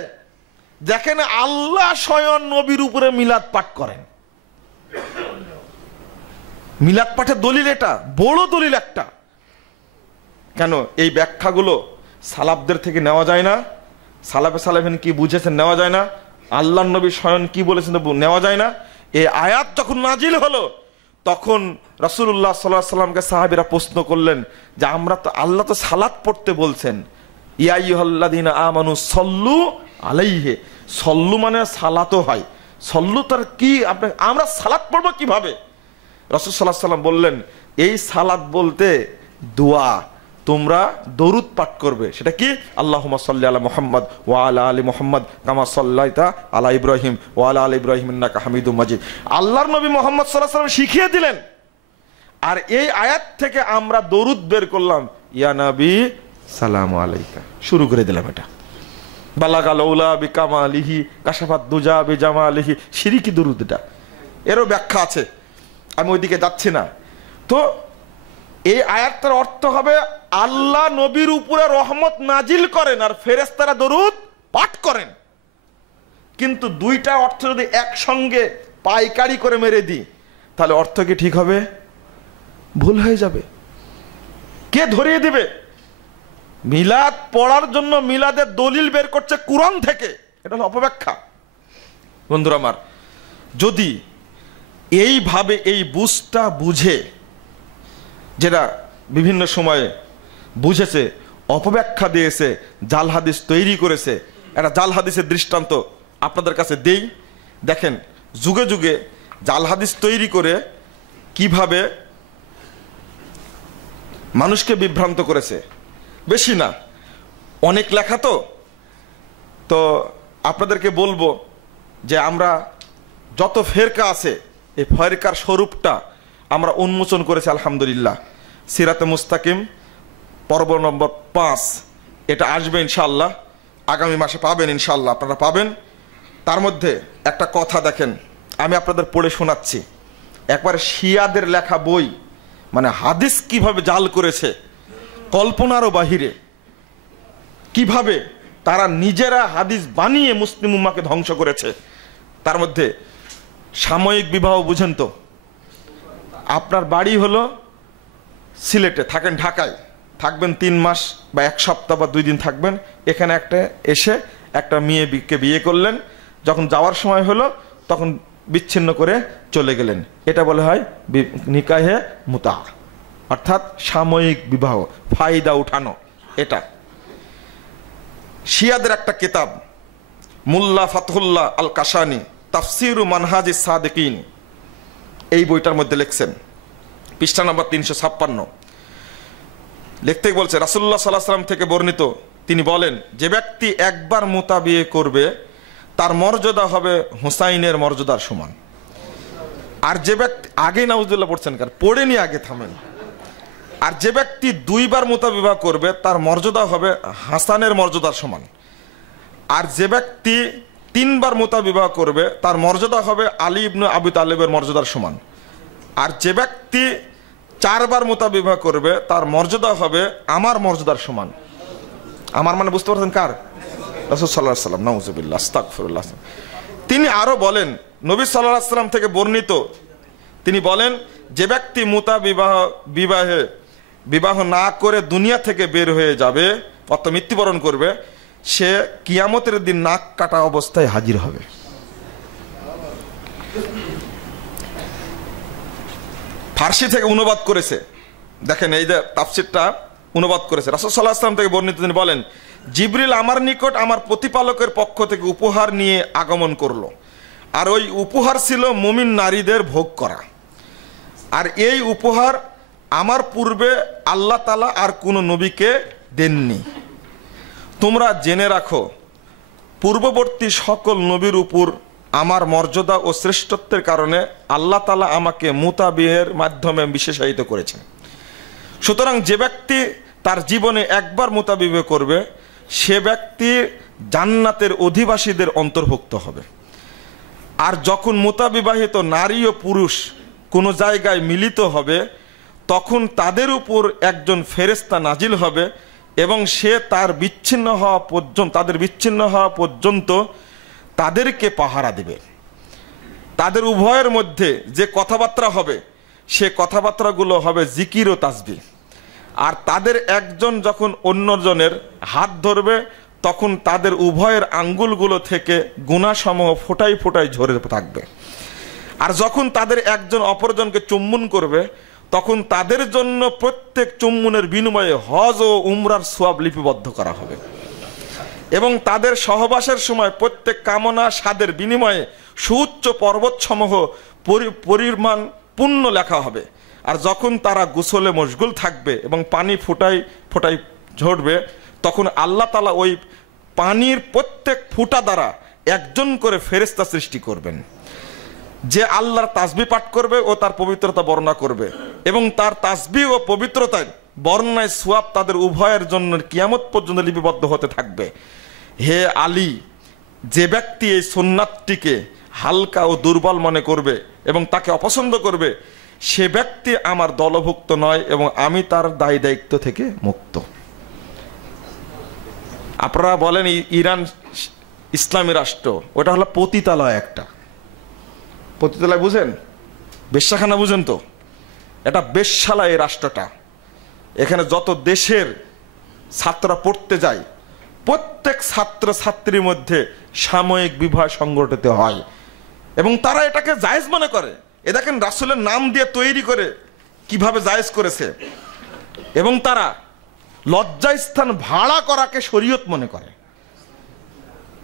দেখেন আল্লাহ স্বয়ং নবীর উপরে মিলাদ পাঠ করেন। মিলাদ পাঠের দলিল এটা, বড় দলিল একটা। কেন এই ব্যাখ্যাগুলো সালাফদের থেকে নেওয়া যায় না? সালাফে সালেহিন কি বুঝেছেন নেওয়া যায় না? আল্লাহর নবী স্বয়ং কি বলেছেন নেওয়া যায় না? এই আয়াত যখন নাজিল হলো তখন রাসূলুল্লাহ সাল্লাল্লাহু আলাইহি সাল্লামকে সাহাবীরা প্রশ্ন করলেন যে আমরা তো, আল্লাহ তো সালাত পড়তে বলছেন, ইয়া আইয়ুহাল্লাযীনা আমানু সাল্লু আলাইহি, সল্লু মানে সালাতও হয়, সল্লু তার কি আমরা সালাত পড়বো কিভাবে? রাসূল সাল্লাল্লাহু আলাইহি সাল্লাম বললেন এই সালাত বলতে দোয়া, তোমরা দরুদ পাঠ করবে। সেটা কি? আল্লাহুম্মা সাল্লি আলা মুহাম্মাদ ওয়া আলা আলি মুহাম্মাদ কামা সাল্লাইতা আলা ইব্রাহিম ওয়া আলা আলি ইব্রাহিম ইন্নাকা হামিদুম মাজিদ। আল্লাহর নবী মুহাম্মদ সাল্লাল্লাহু আলাইহি সাল্লাম শিখিয়ে দিলেন। আর এই আয়াত থেকে আমরা দরুদ বের করলাম, ইয়া নবী সালামু আলাইকা, শুরু করে দিলাম। এটা বালাগাল উলা বিকামালিহি কাশাফাত দুজা বিজামালিহি, শিরকি দরুদ। এটা এরও ব্যাখ্যা আছে, আমি ওইদিকে যাচ্ছি না। তো এই আয়াতটার অর্থ হবে আল্লাহ নবীর উপরে রহমত নাজিল করেন আর ফেরেশতারা দরুদ পাঠ করেন। কিন্তু দুইটা অর্থ যদি একসঙ্গে পাইকারি করে মেরে দিই তাহলে অর্থ কি ঠিক হবে? ভুল হয়ে যাবে। কে ধরিয়ে দিবে? মিলাদ পড়ার জন্য মিলাদের দলিল বের করছে কুরআন থেকে, এটা হলো অপব্যাখ্যা। বন্ধুরা আমার, যদি এইভাবে এই বুঝটা বুঝে, যেটা বিভিন্ন সময়ে বুঝেছে, অপব্যাখ্যা দিয়েছে, জাল হাদিস তৈরি করেছে, একটা জাল হাদিসের দৃষ্টান্ত আপনাদের কাছে দেই। দেখেন যুগে যুগে জাল হাদিস তৈরি করে কিভাবে মানুষকে বিভ্রান্ত করেছে। বেশি না, অনেক লেখা। তো আপনাদেরকে বলবো যে আমরা যত ফেরকা আছে এই ফেরকার স্বরূপটা আমরা উন্মোচন করেছি আলহামদুলিল্লাহ। সিরাতে মুস্তাকিম পর্ব নম্বর 5 এটা আসবে ইনশাআল্লাহ, আগামী মাসে পাবেন ইনশাআল্লাহ, আপনারা পাবেন। তার মধ্যে একটা কথা দেখেন, আমি আপনাদের পড়ে শোনাচ্ছি। একবার শিয়াদের লেখা বই, মানে হাদিস কিভাবে জাল করেছে কল্পনারও বাহিরে, কিভাবে তারা নিজেরা হাদিস বানিয়ে মুসলিম উম্মাহকে ধ্বংস করেছে। তার মধ্যে সাময়িক বিবাহ বুঝেন তো? আপনার বাড়ি হলো সিলেটে, থাকেন ঢাকায়, থাকবেন 3 মাস বা 1 সপ্তাহ বা 2 দিন থাকবেন। এখানে একটা এসে একটা মেয়েকে বিয়ে করলেন, যখন যাওয়ার সময় হলো তখন বিচ্ছিন্ন করে চলে গেলেন। এটা বলা হয় নিকাহে মুতা, অর্থাৎ সাময়িক বিবাহ, ফায়দা উঠানো। এটা শিয়াদের একটা কিতাব মুল্লা ফাতহুল্লাহ আল কাশানি তাফসিরু মানহাজিস সাদিকিন, এই বইটার মধ্যে লিখছেন পৃষ্ঠা নম্বর 356 লিখতে বলছে রাসূলুল্লাহ সাল্লাল্লাহু আলাইহি ওয়াসাল্লাম থেকে বর্ণিত তিনি বলেন, যে ব্যক্তি একবার মুতা বিয়ে করবে তার মর্যাদা হবে হুসাইনের মর্যাদার সমান। আর যে ব্যক্তি, আগে নাউজুবিল্লাহ পড়ছেন কার, পড়েনি, আগে থামেন। আর যে ব্যক্তি 2 বার মুতা বিবাহ করবে তার মর্যাদা হবে হাসানের মর্যাদার সমান। আর যে ব্যক্তি 3 বার মুতা বিবাহ করবে তার মর্যাদা হবে আলী ইবনে আবি তালেবের মর্যাদার সমান। আর যে ব্যক্তি 4 বার মুতা বিবাহ করবে তার মর্যাদা হবে আমার মর্যাদার সমান। আমার মানে বুঝতে পারছেন কার? রাসূল সাল্লাল্লাহু আলাইহি ওয়াসাল্লাম। নাউজুবিল্লাহ, আস্তাগফিরুল্লাহ। তিনি আরো বলেন, নবী সাল্লাল্লাহু আলাইহি ওয়াসাল্লাম থেকে বর্ণিত, তিনি বলেন, যে ব্যক্তি মুতা বিবাহ না করে দুনিয়া থেকে বের হয়ে যাবে অর্থাৎ মৃত্যুবরণ করবে, সে কিয়ামতের দিন নাক কাটা অবস্থায় হাজির হবে। ফার্সি থেকে অনুবাদ করেছে, দেখেন এই যে তাফসিরটা অনুবাদ করেছে। রাসূল সাল্লাল্লাহু আলাইহি ওয়াসাল্লাম থেকে বর্ণিত, তিনি বলেন, জিবরিল আমার নিকট আমার প্রতিপালকের পক্ষ থেকে উপহার নিয়ে আগমন করলো, আর ওই উপহার ছিল মুমিন নারীদের ভোগ করা। আর এই উপহার আমার পূর্বে আল্লাহ তাআলা আর কোনো নবীকে দেননি। তোমরা জেনে রাখো, পূর্ববর্তী সকল নবীর উপর আমার মর্যাদা ও শ্রেষ্ঠত্বের কারণে আল্লাহ তাআলা আমাকে মুতা বিয়ের মাধ্যমে বিশেষায়িত করেছেন। সুতরাং যে ব্যক্তি তার জীবনে একবার মুতা বিবাহ করবে সে ব্যক্তি জান্নাতের অধিবাসীদের অন্তর্ভুক্ত হবে। আর যখন মুতা বিবাহিত নারী ও পুরুষ কোনো জায়গায় মিলিত হবে তখন তাদের উপর একজন ফেরেশতা নাজিল হবে এবং সে তাদের বিচ্ছিন্ন হওয়া পর্যন্ত তাদেরকে পাহারা দেবে। তাদের উভয়ের মধ্যে যে কথাবার্তা হবে সে কথাবার্তাগুলো হবে জিকির ও তাসবিহ। আর তাদের একজন যখন অন্যজনের হাত ধরবে তখন তাদের উভয়ের আঙ্গুলগুলো থেকে গুনাহসমূহ ফোঁটায় ফোঁটায় ঝরে থাকবে। আর যখন তাদের একজন অপরজনকে চুম্বন করবে তখন তাদের জন্য প্রত্যেক চুম্বনের বিনিময়ে হজ ও উমরার সওয়াব লিপিবদ্ধ করা হবে। এবং তাদের সহবাসের সময় প্রত্যেক কামনা স্বাদের বিনিময়ে সুউচ্চ পর্বতসমূহ পরিমাণ পুণ্য লেখা হবে। আর যখন তারা গোসলে মশগুল থাকবে এবং পানি ফোঁটায় ফোঁটায় ঝরবে তখন আল্লাহ তাআলা ওই পানির প্রত্যেক ফোঁটা দ্বারা একজন করে ফেরেশতা সৃষ্টি করবেন, যে আল্লাহর তাসবিহ পাঠ করবে ও তার পবিত্রতা বর্ণনা করবে এবং তার তাসবিহ ও পবিত্রতায় বর্ণনায় সওয়াব তাদের উভয়ের জন্য কিয়ামত পর্যন্ত লিপিবদ্ধ হতে থাকবে। হে আলী, যে ব্যক্তি এই সুন্নাতটিকে হালকা ও দুর্বল মনে করবে এবং তাকে অপছন্দ করবে সে ব্যক্তি আমার দলভুক্ত নয় এবং আমি তার দায় দায়িত্ব থেকে মুক্ত। আপনারা বলেন ইরান ইসলামী রাষ্ট্র, ওটা হলো পতিতালয়। একটা পতিতালয় বুঝেন? বেশ্যাখানা বুঝেন তো? এটা বেশ্যালা এই রাষ্ট্রটা। এখানে যত দেশের ছাত্ররা পড়তে যায় প্রত্যেক ছাত্র ছাত্রীর মধ্যে সাময়িক বিবাহ সংগঠিত হয় এবং তারা এটাকে জায়েজ মনে করে। এ দেখেন রাসূলের নাম দিয়ে তৈরি করে কিভাবে জায়েজ করেছে। এবং তারা লজ্জাস্থান ভাড়া করাকে শরীয়ত মনে করে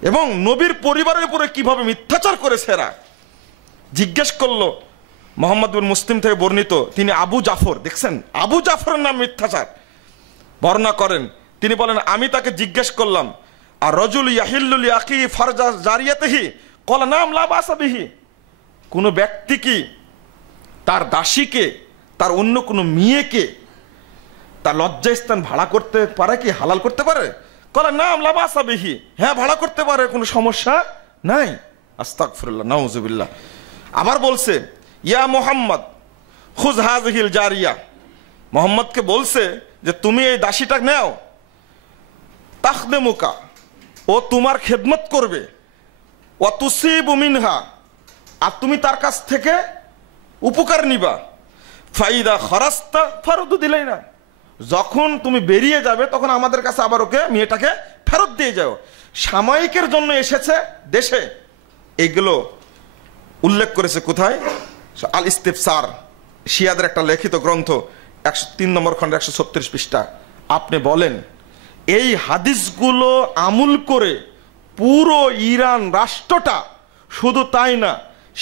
এবং নবীর পরিবারের উপরে কিভাবে মিথ্যাচার করেছে এরা। জিজ্ঞেস করলো মুহাম্মদ বিন মুসলিম থেকে বর্ণিত, তিনি আবু জাফর, দেখছেন আবু জাফরের নাম মিথ্যাচার বর্ণনা করেন। তিনি বলেন, আমি তাকে জিজ্ঞেস করলাম, আর রজুল ইয়াহিল্লু লিআখি ফারজা জারিয়াতিহি ক্বালা নাম লা বাসা বিহি, কোন ব্যক্তি কি তার দাসীকে তার অন্য কোনো মেয়েকে তার লজ্জাস্থান ভাড়া করতে পারে, কি হালাল করতে পারে? ক্বালা নাম লা বাসা বিহি, হ্যাঁ ভাড়া করতে পারে, কোনো সমস্যা নাই। আস্তাগফিরুল্লাহ, নাউজুবিল্লাহ। আবার বলছে, ইয়া মুহাম্মদ খুয হাযিহিল জারিয়া, মুহাম্মদকে বলছে যে তুমি এই দাসীটা নাও, তাখদেমুকা, ও তোমার খেদমত করবে, ওয়া তুসিবু মিনহা, আর তুমি তার কাছ থেকে উপকার নিবা, ফাইদা খরাস্তা ফরদু দিলাইনা, যখন তুমি বেরিয়ে যাবে তখন আমাদের কাছে আবার ওকে মেয়েটাকে ফেরত দিয়ে যাও। সাময়িকের জন্য এসেছে দেশে, এগুলো উল্লেখ করেছে কোথায়? আল ইস্তিফসার, শিয়াদের একটা লিখিত গ্রন্থ, 103 নম্বর খন্ড 136 পৃষ্ঠা। আপনি বলেন এই হাদিসগুলো আমল করে পুরো ইরান রাষ্ট্রটা, শুধু তাই না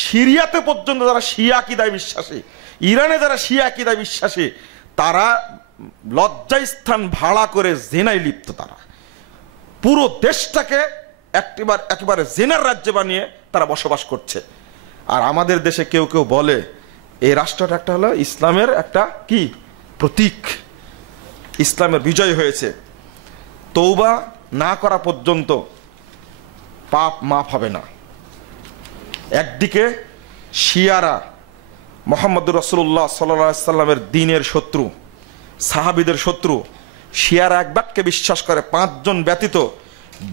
সিরিয়াতে পর্যন্ত যারা শিয়া আকীদায় বিশ্বাসী, ইরানে যারা শিয়া আকীদায় বিশ্বাসী, তারা লজ্জাস্থান ভাড়া করে জিনায় লিপ্ত। তারা পুরো দেশটাকে একেবারে জেনার রাজ্যে বানিয়ে তারা বসবাস করছে। আর আমাদের দেশে কেউ কেউ বলে এই রাষ্ট্রটা একটা হলো ইসলামের একটা কি প্রতীক, ইসলামের বিজয় হয়েছে, তওবা না করা পর্যন্ত পাপ মাফ হবে না। একদিকে শিয়ারা মুহাম্মদুর রাসূলুল্লাহ সাল্লাল্লাহু আলাইহি সাল্লামের দ্বীনের শত্রু, সাহাবীদের শত্রু। শিয়ারা এক বাক্যে বিশ্বাস করে, 5 জন ব্যতীত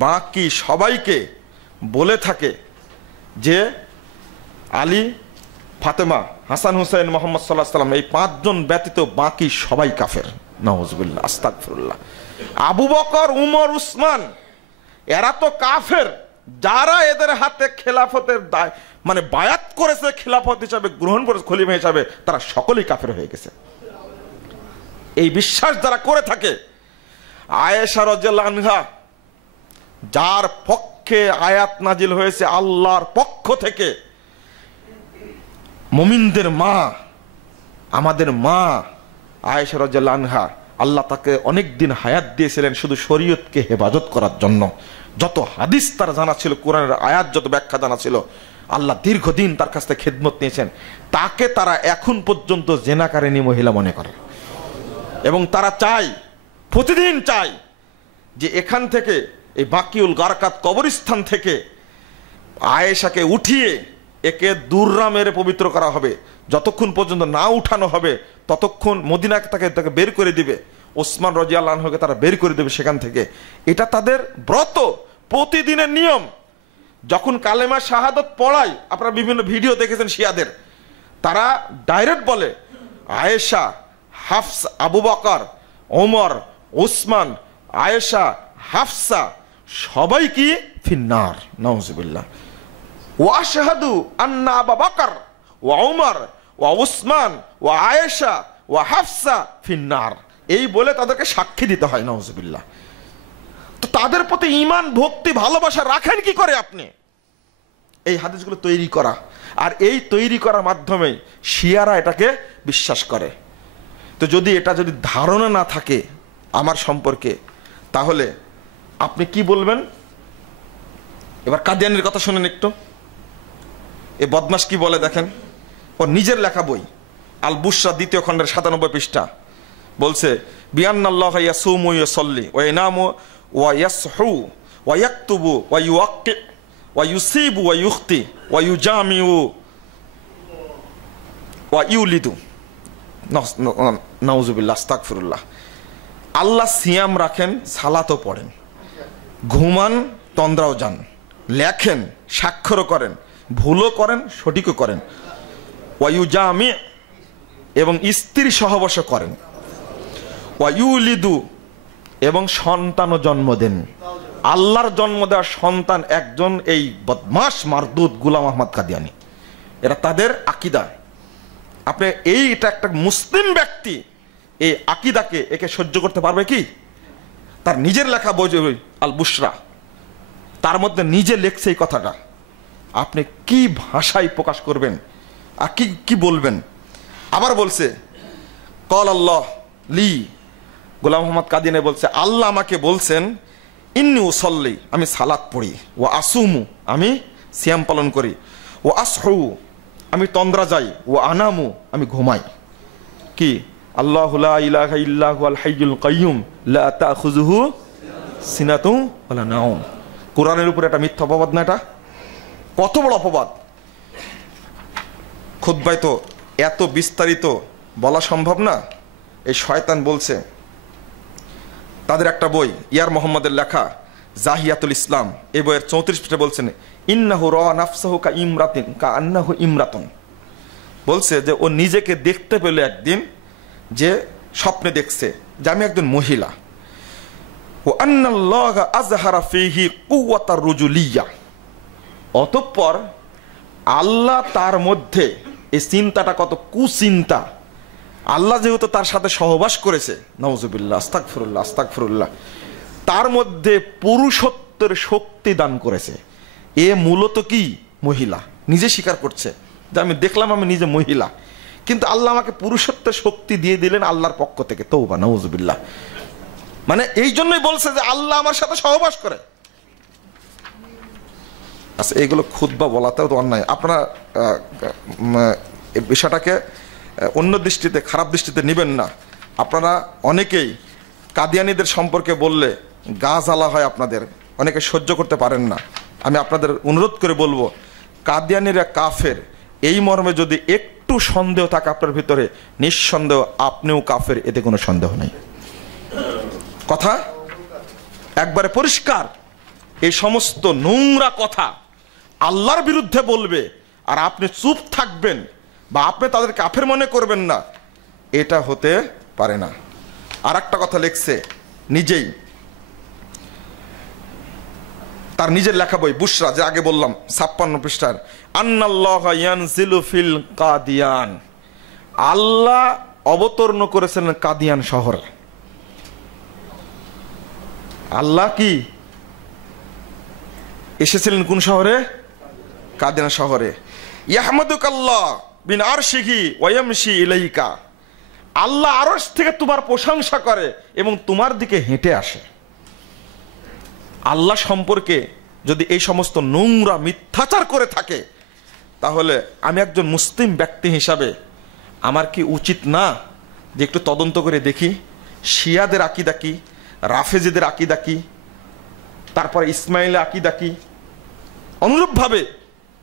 বাকি সবাইকে বলে থাকে যে আলী, ফাতেমা, হাসান হুসাইন, মুহাম্মদ সাল্লাল্লাহু আলাইহি সাল্লাম, এই 5 জন ব্যতীত বাকি সবাই কাফের। নাউজুবিল্লাহ, আস্তাগফিরুল্লাহ। আবু বকর, উমর, উসমান এরা তো কাফের, যারা এদের হাতে খেলাফতের মানে বায়াত করেছে, খেলাফত হিসাবে গ্রহণ করেছে, খলিফা হিসাবে, তারা সকলেই কাফের হয়ে গেছে। এই বিশ্বাস যারা করে থাকে, আয়েশা রাদিয়াল্লাহু আনহা যার পক্ষে আয়াত নাজিল হয়েছে আল্লাহর পক্ষ থেকে, মুমিনদের মা, আমাদের মা আয়েশা রাদিয়াল্লাহু আনহা, আল্লাহ তাকে অনেক দিন হায়াত দিয়েছিলেন শুধু শরীয়তকে হেফাজত করার জন্য। যত হাদিস তার জানা ছিল, কোরআনের আয়াত যত ব্যাখ্যা জানা ছিল, আল্লাহ দীর্ঘদিন তার কাছ থেকে খেদমত নিয়েছেন। তাকে তারা এখন পর্যন্ত জেনাকারিনী মহিলা মনে করে এবং তারা চায়, প্রতিদিন চায় যে এখান থেকে, এই বাকিউল গারকাত কবরস্থান থেকে আয়েশাকে উঠিয়ে একে দুররা মেরে পবিত্র করা হবে। যতক্ষণ পর্যন্ত না উঠানো হবে ততক্ষণ মদিনাকে তাকে বের করে দিবে, ওসমান রাদিয়াল্লাহু আনহুকে তারা বের করে দেবে সেখান থেকে। এটা তাদের ব্রত, প্রতিদিনের নিয়ম। যখন কালেমা শাহাদত পড়ায়, আপনারা বিভিন্ন ভিডিও দেখেছেন শিয়াদের, তারা ডাইরেক্ট বলে আয়েশা, হাফসা, আবু বকর, ওমর, ওসমান, আয়েশা, হাফসা সবাই কি ফিন্নার। নাউজুবিল্লাহ। ওয়া আশহাদু আন্না আবু বকর ওয়া ওমর ওয়া ওসমান ওয়া আয়েশা ওয়া হাফসা ফিন্নার, এই বলে তাদেরকে সাক্ষী দিতে হয়। নাউজুবিল্লাহ। তো তাদের প্রতি ঈমান, ভক্তি, ভালোবাসা রাখেন কি করে আপনি? এই হাদিসগুলো তৈরি করা, আর এই তৈরি করার মাধ্যমে শিয়ারা এটাকে বিশ্বাস করে। তো যদি ধারণা না থাকে আমার সম্পর্কে, তাহলে আপনি কি বলবেন? এবার কাদিয়ানির কথা শুনেন একটু। এই বদমাশ কি বলে দেখেন, ওর নিজের লেখা বই আল বুশরা 2য় খণ্ডের 97 পৃষ্ঠা বলছে, বিআন্নাল্লাহা ইয়াসুমু ওয়া ইউসাল্লি ওয়া ইয়ানামু ওয়া ইয়াসহু ওয়া ইয়াকতুবু ওয়া ইউওয়াক্কি ওয়া ইউসিবু ওয়া ইউখতি ওয়া ইউজামিউ ওয়া ইউলিদু। নাউজুবিল্লাহ, আস্তাগফিরুল্লাহ। আল্লাহ সিয়াম রাখেন, সালাতও পড়েন, ঘুমান, তন্দ্রাও যান, লেখেন, স্বাক্ষরও করেন, ভুলও করেন, সঠিকও করেন, ওয়ায়ুজামি এবং স্ত্রী সহবাস করেন, ওয়ায়ুলিদু এবং সন্তানও জন্ম দেন। আল্লাহর জন্ম দেওয়া সন্তান একজন এই বদমাশ মারদুদ গোলাম আহমদ কাদিয়ানী। এরা তাদের আকীদা। আপনি এটা একটা মুসলিম ব্যক্তি এই আকীদাকে একে সহ্য করতে পারবে কি? তার নিজের লেখা বই আল বুশরা, তার মধ্যে নিজে লেখছে এই কথাটা। আপনি কি ভাষায় প্রকাশ করবেন আর কি বলবেন? আবার বলছে কল আল্লাহ লি, গোলাম মোহাম্মদ কাদিয়ানী বলছে আল্লাহ আমাকে বলছেন ইন্নী উসাল্লি, আমি সালাত পড়ি, ও আসুমু, আমি সিয়াম পালন করি, ও আসহু, আমি তন্দ্রা যাই, ও আনামু, আমি ঘুমাই। কি? আল্লাহু লা ইলাহা ইল্লা হুয়াল হাইয়ুল কাইয়ুম লা তাখুযুহু সিনাতুন ওয়ালা নাওম। কোরআনের উপর একটা মিথ্যা অপবাদ না? এটা কত বড় অপবাদ! খুতবায় তো এত বিস্তারিত বলা সম্ভব না। এই শয়তান বলছে, তাদের একটা বই ইয়ার মোহাম্মদের লেখা জাহিয়াতুল ইসলাম, এই বইয়ের 34 পৃষ্ঠা বলছেন ইন্নাহু রা নাফসাহু কা ইমরাতিন কা আন্নাহু ইমরাতুন। বলছে যে ও নিজেকে দেখতে পেল একদিন, যে স্বপ্নে দেখছে যে আমি একজন মহিলা। ও আন্নাল্লাহা আযহারা ফীহি কুওয়াতার রুজুলিয়্যা, অতঃপর আল্লাহ তার মধ্যে, এই চিন্তাটা কত কুচিন্তা, আল্লাহ যেহেতু তার সাথে সহবাস করেছে, নাউজুবিল্লাহ, আস্তাগফিরুল্লাহ, আস্তাগফিরুল্লাহ, তার মধ্যে পুরুষত্বের শক্তি দান করেছে। এ মূলত কি? মহিলা। নিজে স্বীকার করছে যে আমি দেখলাম আমি নিজে মহিলা, কিন্তু আল্লাহ আমাকে পুরুষত্বের শক্তি দিয়ে দিলেন আল্লাহর পক্ষ থেকে। তওবা, নাউজুবিল্লাহ। মানে এই জন্যই বলছে যে আল্লাহ আমার সাথে সহবাস করে। আচ্ছা, এইগুলো খুতবা বলাতেও তো অন্যায়। আপনারা এই বিষয়টাকে অন্য দৃষ্টিতে, খারাপ দৃষ্টিতে নেবেন না। আপনারা অনেকেই কাদিয়ানীদের সম্পর্কে বললে গা জ্বালা হয়, আপনাদের অনেকে সহ্য করতে পারেন না। আমি আপনাদের অনুরোধ করে বলবো, কাদিয়ানীরা কাফের এই মর্মে যদি একটু সন্দেহ থাকে আপনার ভিতরে, নিঃসন্দেহ আপনিও কাফের, এতে কোনো সন্দেহ নেই। কথা একবারে পরিষ্কার। এই সমস্ত নোংরা কথা আল্লাহর বিরুদ্ধে বলবে আর আপনি চুপ থাকবেন বা আপনি তাদের কাফের মনে করবেন না, এটা হতে পারে না। আর একটা কথা লিখছে নিজেই, তার নিজের লেখা বই বুশরা, যে আগে বললাম 56 পৃষ্ঠার, আন্নাল্লাহ ইয়ানজিলু ফিল কাদিয়ান, আল্লাহ অবতরণ করেছেন কাদিয়ান শহরে। আল্লাহ কি এসেছিলেন কোন শহরে? কাদিয়ান শহরে। ইয়াহমাদুকাল্লাহ বিন আরশিহি ওয়া ইয়ামশি ইলাইকা, আল্লাহ আরশ থেকে তোমার প্রশংসা করে এবং তোমার দিকে হেঁটে আসে। আল্লাহ সম্পর্কে যদি এই সমস্ত নোংরা মিথ্যাচার করে থাকে, তাহলে আমি একজন মুসলিম ব্যক্তি হিসাবে আমার কি উচিত না যে একটু তদন্ত করে দেখি শিয়াদের আকীদা কি, রাফেজিদের আকীদা কি, তারপরে ইসমাইলের আকীদা কি? অনুরূপভাবে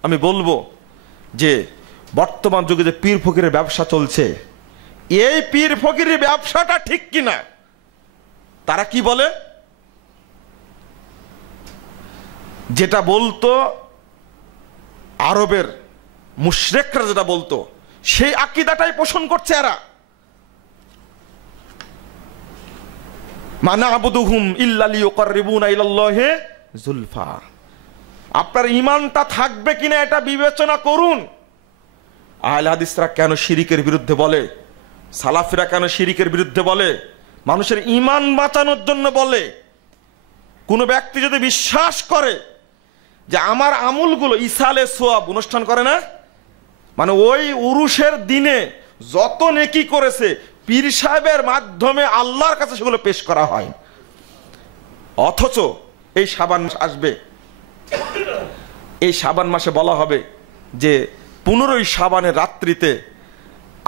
আমি বলবো যে বর্তমান যুগে যে পীর ফকিরের ব্যবসা চলছে, এই পীর ফকিরের ব্যবসাটা ঠিক কিনা? তারা কি বলে? যেটা বলতো আরবের মুশরিকরা যেটা বলতো, সেই আকীদাটাই পোষণ করছে এরা। মা না'বুদুহুম ইল্লা লিয়ুকাররিবুনা ইলাল্লাহি যুলফা। আপনার ঈমানটা থাকবে কিনা এটা বিবেচনা করুন। আহলে হাদিসরা কেন শিরিকের বিরুদ্ধে বলে? সালাফিরা কেন শিরিকের বিরুদ্ধে বলে? মানুষের ঈমান বাঁচানোর জন্য বলে। কোন ব্যক্তি যদি বিশ্বাস করে যে আমার আমলগুলো ইসালে সোয়াব অনুষ্ঠান করে না, মানে ওই উরুসের দিনে যত নেকি করেছে পীর সাহেবের মাধ্যমে আল্লাহর কাছে সেগুলো পেশ করা হয়। অথচ এই শাবান মাস আসবে, এই শাবান মাসে বলা হবে যে 15ই শাবানের রাত্রিতে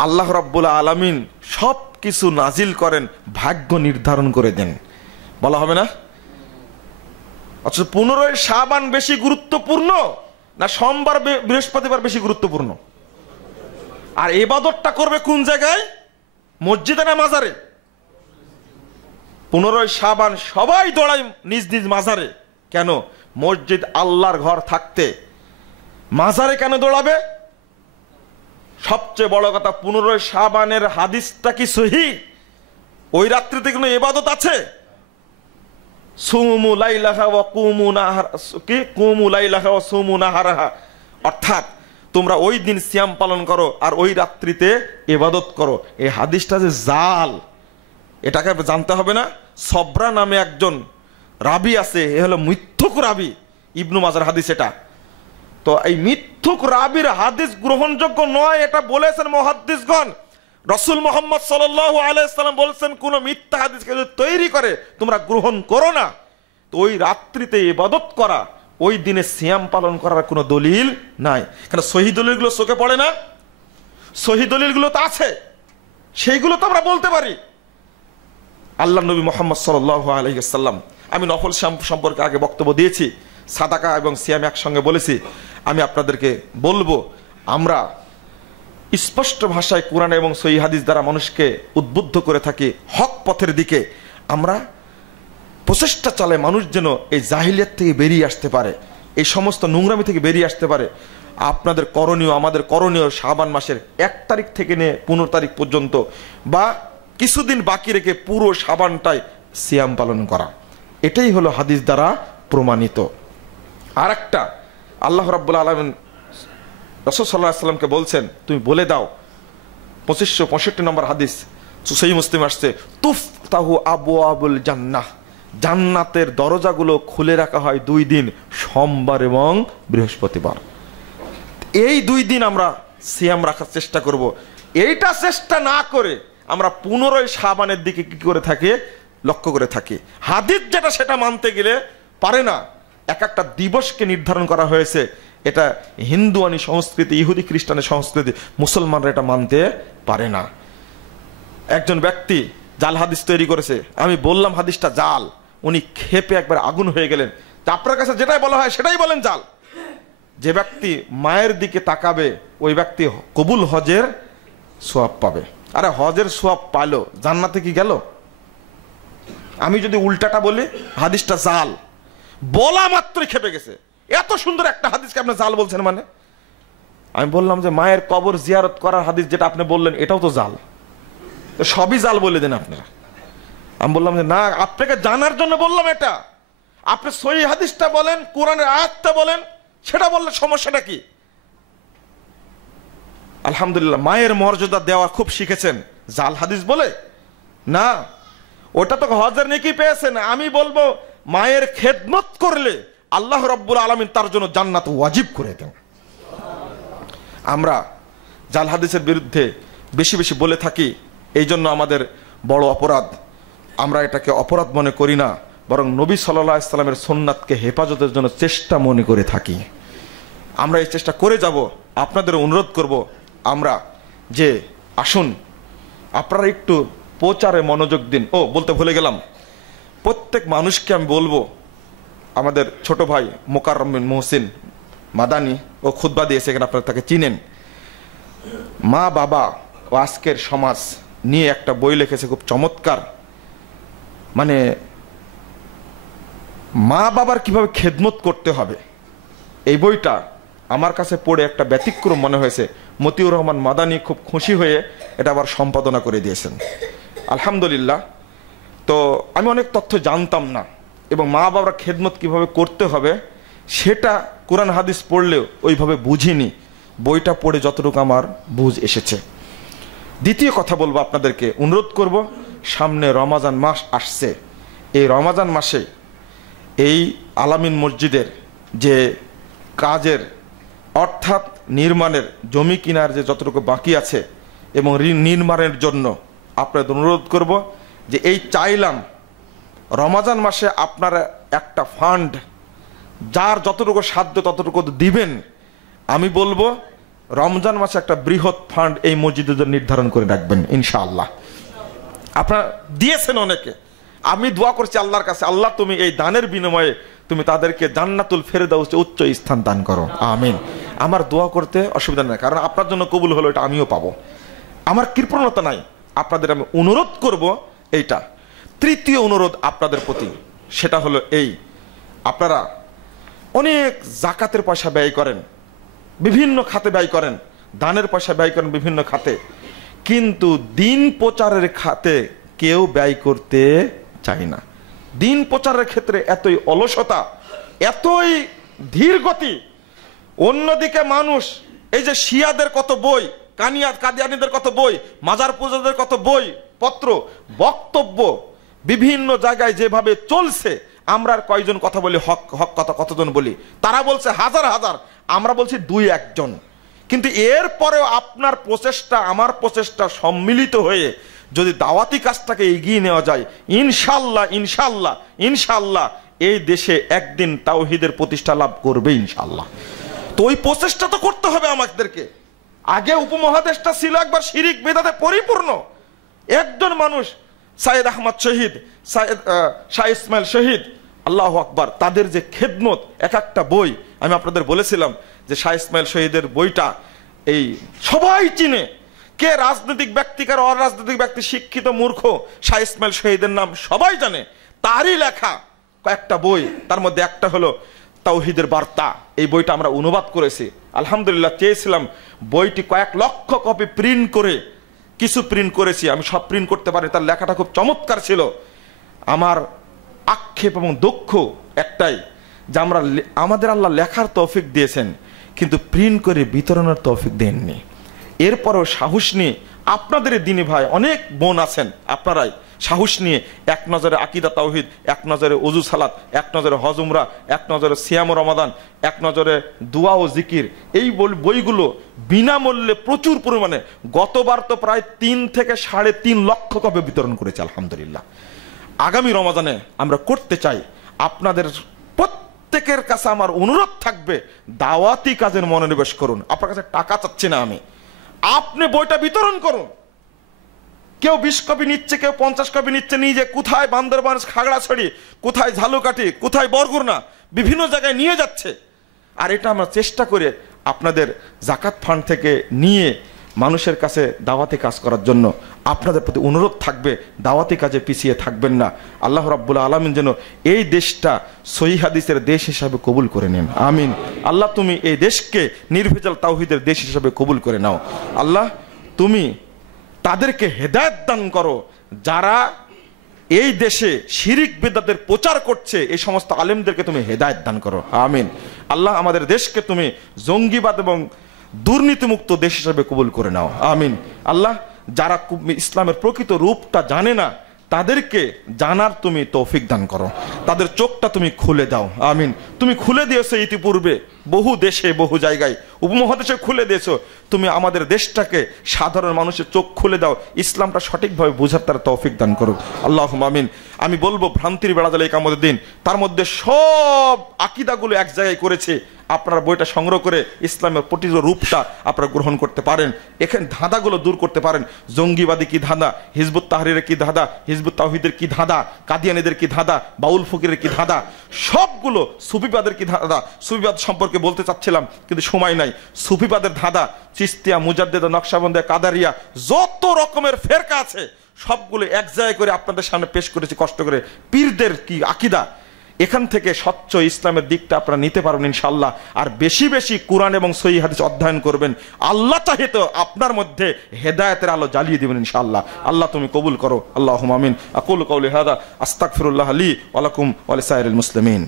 আল্লাহ রাব্বুল আলামিন সব কিছু নাজিল করেন, ভাগ্য নির্ধারণ করে দেন, বলা হবে না? অথচ 15ই শাবান বেশি গুরুত্বপূর্ণ না সোমবার বৃহস্পতিবার বেশি গুরুত্বপূর্ণ? আর ইবাদতটা করবে কোন জায়গায়? মসজিদে না মাজারে? 15ই শাবান সবাই দৌড়ায় নিজ নিজ মাজারে। কেন? মসজিদ আল্লাহর ঘর থাকতে মাজারে কেন দৌড়াবে? সবচেয়ে বড় কথা, 15ই শাবানের হাদিসটা কি সহিহ? ওই রাত্রিতে কোনো ইবাদত আছে? সুমু লাইলাহা ওয়া কুমু নাহার, কি কুমু লাইলাহা ওয়া সুমু নাহারাহা, অর্থাৎ তোমরা ওই দিন সিয়াম পালন করো আর ওই রাত্রিতে ইবাদত করো। এই হাদিসটা যে জাল, এটাকে জানতে হবে না? সবরা নামে একজন রাবি আছে, এ হলো মিথ্যুক রাবি, ইবনু মাজার হাদিস এটা। তো এই মিথ্যুক রাবির হাদিস গ্রহণযোগ্য নয়, এটা বলেছেন মুহাদ্দিসগণ। রাসূল মুহাম্মদ সাল্লাল্লাহু আলাইহি সাল্লাম বলেছেন, কোন মিথ্যা হাদিসকে যদি তৈরি করে তোমরা গ্রহণ করো না। তো ওই রাত্রিতে ইবাদত করা, ওই দিনে সিয়াম পালন করার কোনো দলিল নাই। কেন? সহিহ দলিলগুলো চোখে পড়ে না? সহিহ দলিলগুলো তো আছে, সেইগুলো তো আমরা বলতে পারি। আল্লাহ নবী মুহাম্মদ সাল্লাল্লাহু আলাইহি ওয়াসাল্লাম, আমি নফল সম্পর্কে আগে বক্তব্য দিয়েছি, সাদাকা এবং সিয়াম একসঙ্গে বলেছি। আমি আপনাদেরকে বলবো, আমরা স্পষ্ট ভাষায় কোরআন এবং সহিহ হাদিস দ্বারা মানুষকে উদ্বুদ্ধ করে থাকি হক পথের দিকে। আমরা প্রচেষ্টা চালায় মানুষ যেন এই জাহিলিয়াত থেকে বেরিয়ে আসতে পারে, এই সমস্ত নোংরামি থেকে বেরিয়ে আসতে পারে। আপনাদের করণীয়, আমাদের করণীয়, শাবান মাসের 1 তারিখ থেকে নিয়ে 15 তারিখ পর্যন্ত বা কিছুদিন বাকি রেখে পুরো শাবানটাই সিয়াম পালন করা। এটাই হলো হাদিস দ্বারা প্রমাণিত। আর একটা, আল্লাহ রাব্বুল আলামিন রাসূল সাল্লাল্লাহু আলাইহি ওয়াসাল্লামকে বলছেন, তুমি বলে দাও, 2565 নম্বর হাদিস, সহিহ মুসলিম আসছে, তুফতাহু আবওয়াবুল জান্নাহ, জান্নাতের দরজাগুলো খুলে রাখা হয় 2 দিন, সোমবার এবং বৃহস্পতিবার। এই 2 দিন আমরা সিয়াম রাখার চেষ্টা করব। এইটা চেষ্টা না করে আমরা 15ই শাবানের দিকে কি করে থাকি? লক্ষ্য করে থাকি। হাদিস যেটা সেটা মানতে গেলে পারে না। এক একটা দিবসকে নির্ধারণ করা হয়েছে, এটা হিন্দুয়ানি সংস্কৃতি, ইহুদি খ্রিস্টানের সংস্কৃতি, মুসলমানরা এটা মানতে পারে না। একজন ব্যক্তি জাল হাদিস তৈরি করেছে, আমি বললাম হাদিসটা জাল, উনি ক্ষেপে একবার আগুন হয়ে গেলেন। তা আপনার কাছে যেটাই বলা হয় সেটাই বলেন জাল। যে ব্যক্তি মায়ের দিকে তাকাবে ওই ব্যক্তি কবুল হজের সোয়াব পাবে। আরে হজের সোয়াব পাইলো, জান্নাতে কি গেল? আমি যদি উল্টাটা বলি হাদিসটা জাল, বলা মাত্রই খেপে গেছে, এত সুন্দর একটা হাদিসকে আপনি জাল বলছেন মানে? আমি বললাম যে মায়ের কবর জিয়ারত করার হাদিস যেটা আপনি বললেন এটাও তো জাল, সবই জাল বলে দেন আপনারা। আমি বললাম যে না, আপনাকে জানার জন্য বললাম এটা। আপনি সহিহ হাদিসটা বলেন, কোরআনের আয়াতটা বলেন, সেটা বললে সমস্যাটা কি? আলহামদুলিল্লাহ মায়ের মর্যাদা দেওয়া খুব শিখেছেন, জাল হাদিস বলে না, ওটা তো হজের নেকি পেয়েছেন। আমি বলবো মায়ের খেদমত করলে আল্লাহ রাব্বুল আলামিন তার জন্য জান্নাত ওয়াজিব করে দেন। আমরা জাল হাদিসের বিরুদ্ধে বেশি বেশি বলে থাকি, এই জন্য আমাদের বড় অপরাধ। আমরা এটাকে অপরাধ মনে করি না, বরং নবী সাল্লাল্লাহু আলাইহি সাল্লামের সুন্নাতকে হেফাজতের জন্য চেষ্টা মনে করে থাকি। আমরা এই চেষ্টা করে যাব। আপনাদের অনুরোধ করব আমরা যে আসুন আপনারা একটু প্রচারে মনোযোগ দিন। ও বলতে ভুলে গেলাম, প্রত্যেক মানুষকে আমি বলবো, আমাদের ছোট ভাই মোকাররম বিন মুহসিন মাদানী ও খুতবা দিয়েছে, এখানে আপনারা তাকে চিনেন। মা বাবা ও আজকের সমাজ নিয়ে একটা বই লিখেছে, খুব চমৎকার। মানে মা বাবার কিভাবে খেদমত করতে হবে, এই বইটা আমার কাছে পড়ে একটা ব্যতিক্রম মনে হয়েছে। মতিউর রহমান মাদানী খুব খুশি হয়ে এটা আবার সম্পাদনা করে দিয়েছেন, আলহামদুলিল্লাহ। তো আমি অনেক তথ্য জানতাম না, এবং মা বাবার খেদমত কিভাবে করতে হবে সেটা কোরআন হাদিস পড়লেও ওইভাবে বুঝিনি। বইটা পড়ে যতটুকু আমার বুঝ এসেছে। দ্বিতীয় কথা বলবো, আপনাদেরকে অনুরোধ করব, সামনে রমাজান মাস আসছে। এই রমাজান মাসে এই আলামিন মসজিদের যে কাজের অর্থাৎ নির্মাণের জমি কিনার যে যতটুকু বাকি আছে এবং নির্মাণের জন্য আপনাদের অনুরোধ করব যে এই চাইলাম রমাজান মাসে আপনারা একটা ফান্ড যার যতটুকু সাধ্য ততটুকু দিবেন। আমি বলবো রমজান মাসে একটা বৃহৎ ফান্ড এই মসজিদের নির্ধারণ করে রাখবেন ইনশাআল্লাহ। আপনারা দিয়েছেন অনেকে, আমি দোয়া করছি আল্লাহর কাছে, আল্লাহ তুমি এই দানের বিনিময়ে তুমি তাদেরকে জান্নাতুল ফেরদাউস উচ্চ স্থান দান করো, আমিন। আমার দোয়া করতে অসুবিধা নেই, কারণ আপনার জন্য কবুল হলো, এটা আমিও পাবো, আমার কৃপণতা নাই। আপনাদের আমি অনুরোধ করব এইটা। তৃতীয় অনুরোধ আপনাদের প্রতি, সেটা হলো এই, আপনারা অনেক জাকাতের পয়সা ব্যয় করেন, বিভিন্ন খাতে ব্যয় করেন, দানের পয়সা ব্যয় করেন বিভিন্ন খাতে, কিন্তু দিন প্রচারের খাতে কেউ ব্যয় করতে চায় না। দিন প্রচারের ক্ষেত্রে এতই অলসতা, এতই ধীর গতি। অন্যদিকে মানুষ এই যে শিয়াদের কত বই, কাদিয়ানীদের কত বই, মাজার পূজাদের কত বই পত্র, বক্তব্য বিভিন্ন জায়গায় যেভাবে চলছে, আমরা আর কয়জন কথা বলি, হক হক কথা কতজন বলি? তারা বলছে হাজার হাজার, আমরা বলছি দুই একজন। কিন্তু এরপরেও আপনার প্রচেষ্টা আমার প্রচেষ্টা সম্মিলিত হয়ে যদি দাওয়াতি কাজটাকে এগিয়ে নেওয়া যায়, ইনশাল্লাহ ইনশাল্লাহ ইনশাল্লাহ এই দেশে একদিন তাওহীদের প্রতিষ্ঠা লাভ করবে ইনশাল্লাহ। তো ওই প্রচেষ্টা তো করতে হবে আমাদেরকে। আগে উপমহাদেশটা ছিল একবার শিরিক বেদাতে পরিপূর্ণ। একজন মানুষ সাইয়েদ আহমদ শহীদ, শাহ ইসমাইল শহীদ, আল্লাহু আকবার, তাদের যে খেদমত, এক একটা বই আমি আপনাদের বলেছিলাম যে শাহ ইসমাইল শহীদের বইটা এই সবাই চিনে, কে রাজনৈতিক ব্যক্তি কার অরাজনৈতিক ব্যক্তি, শিক্ষিত মূর্খ, শাহ ইসমাইল শহীদের নাম সবাই জানে। তারই লেখা কয়েকটা বই, তার মধ্যে একটা হলো তাওহীদের বার্তা। এই বইটা আমরা অনুবাদ করেছি, আলহামদুলিল্লাহ। চেয়েছিলাম বইটি কয়েক লক্ষ কপি প্রিন্ট করে, কিছু প্রিন্ট করেছি, আমি সব প্রিন্ট করতে পারি। তার লেখাটা খুব চমৎকার ছিল। আমার আক্ষেপ এবং দুঃখ একটাই যে আমাদের আল্লাহ লেখার তৌফিক দিয়েছেন, কিন্তু প্রিন্ট করে বিতরণের তৌফিক দেননি। এরপরও সাহস নিয়ে আপনাদের দিনী ভাই অনেক বোন আছেন, আপনারাই সাহস নিয়ে এক নজরে আকিদা তাওহীদ, এক নজরে ওযু সালাত, এক নজরে হজ উমরা, এক নজরে সিয়াম রমাদান, এক নজরে দোয়া ও জিকির, এই বইগুলো বিনামূল্যে প্রচুর পরিমাণে গতবার তো প্রায় 3 থেকে 3.5 লক্ষ কপি বিতরণ করেছে আলহামদুলিল্লাহ। আগামী রমাদানে আমরা করতে চাই। আপনাদের প্রত্যেকের কাছে আমার অনুরোধ থাকবে, দাওয়াতি কাজের মনোনিবেশ করুন। আপনার কাছে টাকা চাচ্ছি না আমি, আপনি বইটা বিতরণ করুন। কেউ 20 কপি নিচ্ছে, কেউ 50 কপি নিচ্ছে, নিয়ে যে কোথায় বান্দরবান, খাগড়াছড়ি, কোথায় ঝালুকাঠি, কোথায় বরগুনা, বিভিন্ন জায়গায় নিয়ে যাচ্ছে। আর এটা আমরা চেষ্টা করে আপনাদের জাকাত ফান্ড থেকে নিয়ে মানুষের কাছে দাওয়াতি কাজ করার জন্য আপনাদের প্রতি অনুরোধ থাকবে, দাওয়াতি কাজে পিছিয়ে থাকবেন না। আল্লাহ রাব্বুল আলামিন যেন এই দেশটা সহিহ হাদিসের দেশ হিসাবে কবুল করে নেন, আমিন। আল্লাহ তুমি এই দেশকে নির্ভেজাল তাওহীদের দেশ হিসাবে কবুল করে নাও। আল্লাহ তুমি তাদেরকে হেদায়েত দান করো যারা এই দেশে শিরিক বিদআতের প্রচার করছে, এই সমস্ত আলেমদেরকে তুমি হেদায়েত দান করো, আমিন। আল্লাহ আমাদের দেশকে তুমি জঙ্গিবাদ এবং দুর্নীতিমুক্ত দেশ হিসেবে কবুল করে নাও, আমিন। আল্লাহ যারা ইসলামের প্রকৃত রূপটা জানে না তাদেরকে জানার তুমি তৌফিক দান করো, তাদের চোখটা তুমি খুলে দাও, আমিন। তুমি খুলে দিয়েছো ইতিপূর্বে বহু দেশে, বহু জায়গায়, উপমহাদেশে খুলে দিয়েছো। তুমি আমাদের দেশটাকে, সাধারণ মানুষের চোখ খুলে দাও, ইসলামটা সঠিকভাবে বোঝার তার তৌফিক দান করো, আল্লাহুম্মা আমিন। আমি বলবো ভ্রান্তির বেড়া জালে কামতের দিন, তার মধ্যে সব আকীদাগুলো এক জায়গায় করেছে। আপনারা বইটা সংগ্রহ করে ইসলামের প্রতিটি রূপটা আপনারা গ্রহণ করতে পারেন, এখানে ধাঁধাগুলো দূর করতে পারেন। জঙ্গিবাদী কি ধাঁধা, হিজবুত তাহরিরের কি ধাঁধা, হিজবুত তাওহীদের কি ধাঁধা, কাদিয়ানীদের কি ধাঁধা, বাউল ফকিরের কি ধাঁধা, সবগুলো, সুফিবাদের কি ধাঁধা। সুফিবাদ সম্পর্কে বলতে চাচ্ছিলাম কিন্তু সময় নাই। সুফিবাদের ধাঁধা, চিস্তিয়া, মুজাদ্দিদা, নকশবন্দিয়া, কাদারিয়া, যত রকমের ফেরকা আছে সবগুলো এক জায়গায় করে আপনাদের সামনে পেশ করেছি কষ্ট করে। পীরদের কি আকীদা, এখান থেকে স্বচ্ছ ইসলামের দিকটা আপনারা নিতে পারবেন ইনশাআল্লাহ। আর বেশি বেশি কোরআন এবং সহিহ হাদিস অধ্যয়ন করবেন। আল্লাহ চাহে তো আপনার মধ্যে হেদায়েতের আলো জ্বালিয়ে দিবেন ইনশাআল্লাহ। আল্লাহ তুমি কবুল করো, আল্লাহুম্মা আমিন। আকুলু কাউলি হাযা আস্তাগফিরুল্লাহ লি ওয়া লাকুম ওয়া লিসাইরিল মুসলিমিন।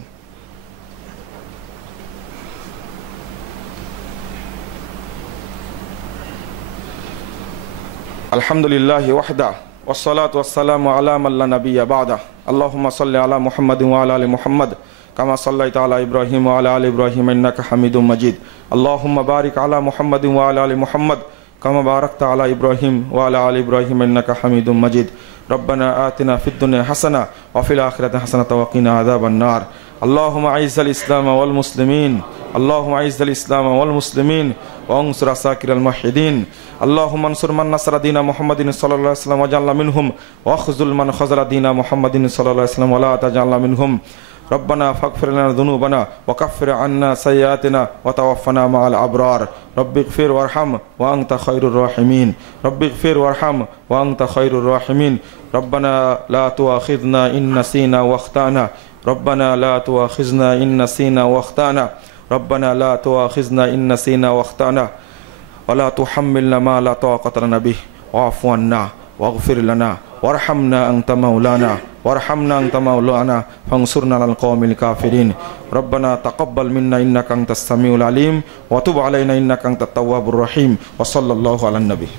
আলহামদুলিল্লাহি ওয়াহদা والصلاة والسلام على من لا نبي بعده اللهم صل على محمد وعلى آل محمد كما صليت على إبراهيم وعلى آل إبراهيم إنك حميد مجيد اللهم بارك على محمد وعلى آل محمد كما باركت على إبراهيم وعلى آل إبراهيم إنك حميد مجيد ربنا آتنا في الدنيا حسنة وفي الآخرة حسنة وقنا عذاب النار اللهم أعز الإسلام والمسلمين اللهم أعز الإسلام والمسلمين وانصر عساكر الموحدين اللهم انصر من نصر دين محمد صلى الله عليه وسلم واجعلنا منهم واخذل من خذل دين محمد صلى الله عليه وسلم ولا تجعلنا منهم ربنا فاغفر لنا ذنوبنا وكفر عنا سيئاتنا وتوفنا مع الأبرار رب اغفر وارحم وأنت خير الراحمين رب اغفر وارحم وأنت خير الراحمين ربنا لا تؤاخذنا إن نسينا واخطأنا ربنا لا تؤاخذنا إن نسينا واخطأنا ربنا لا تؤاخذنا إن نسينا واخطأنا ولا تحملنا ما لا طاقة لنا به واعف عنا واغفر لنا وارحمنا أنت مولانا وارحمنا أنت مولانا فانصرنا على القوم الكافرين ربنا تقبل منا إنك أنت السميع العليم وتب علينا إنك أنت التواب الرحيم وصلى الله على النبي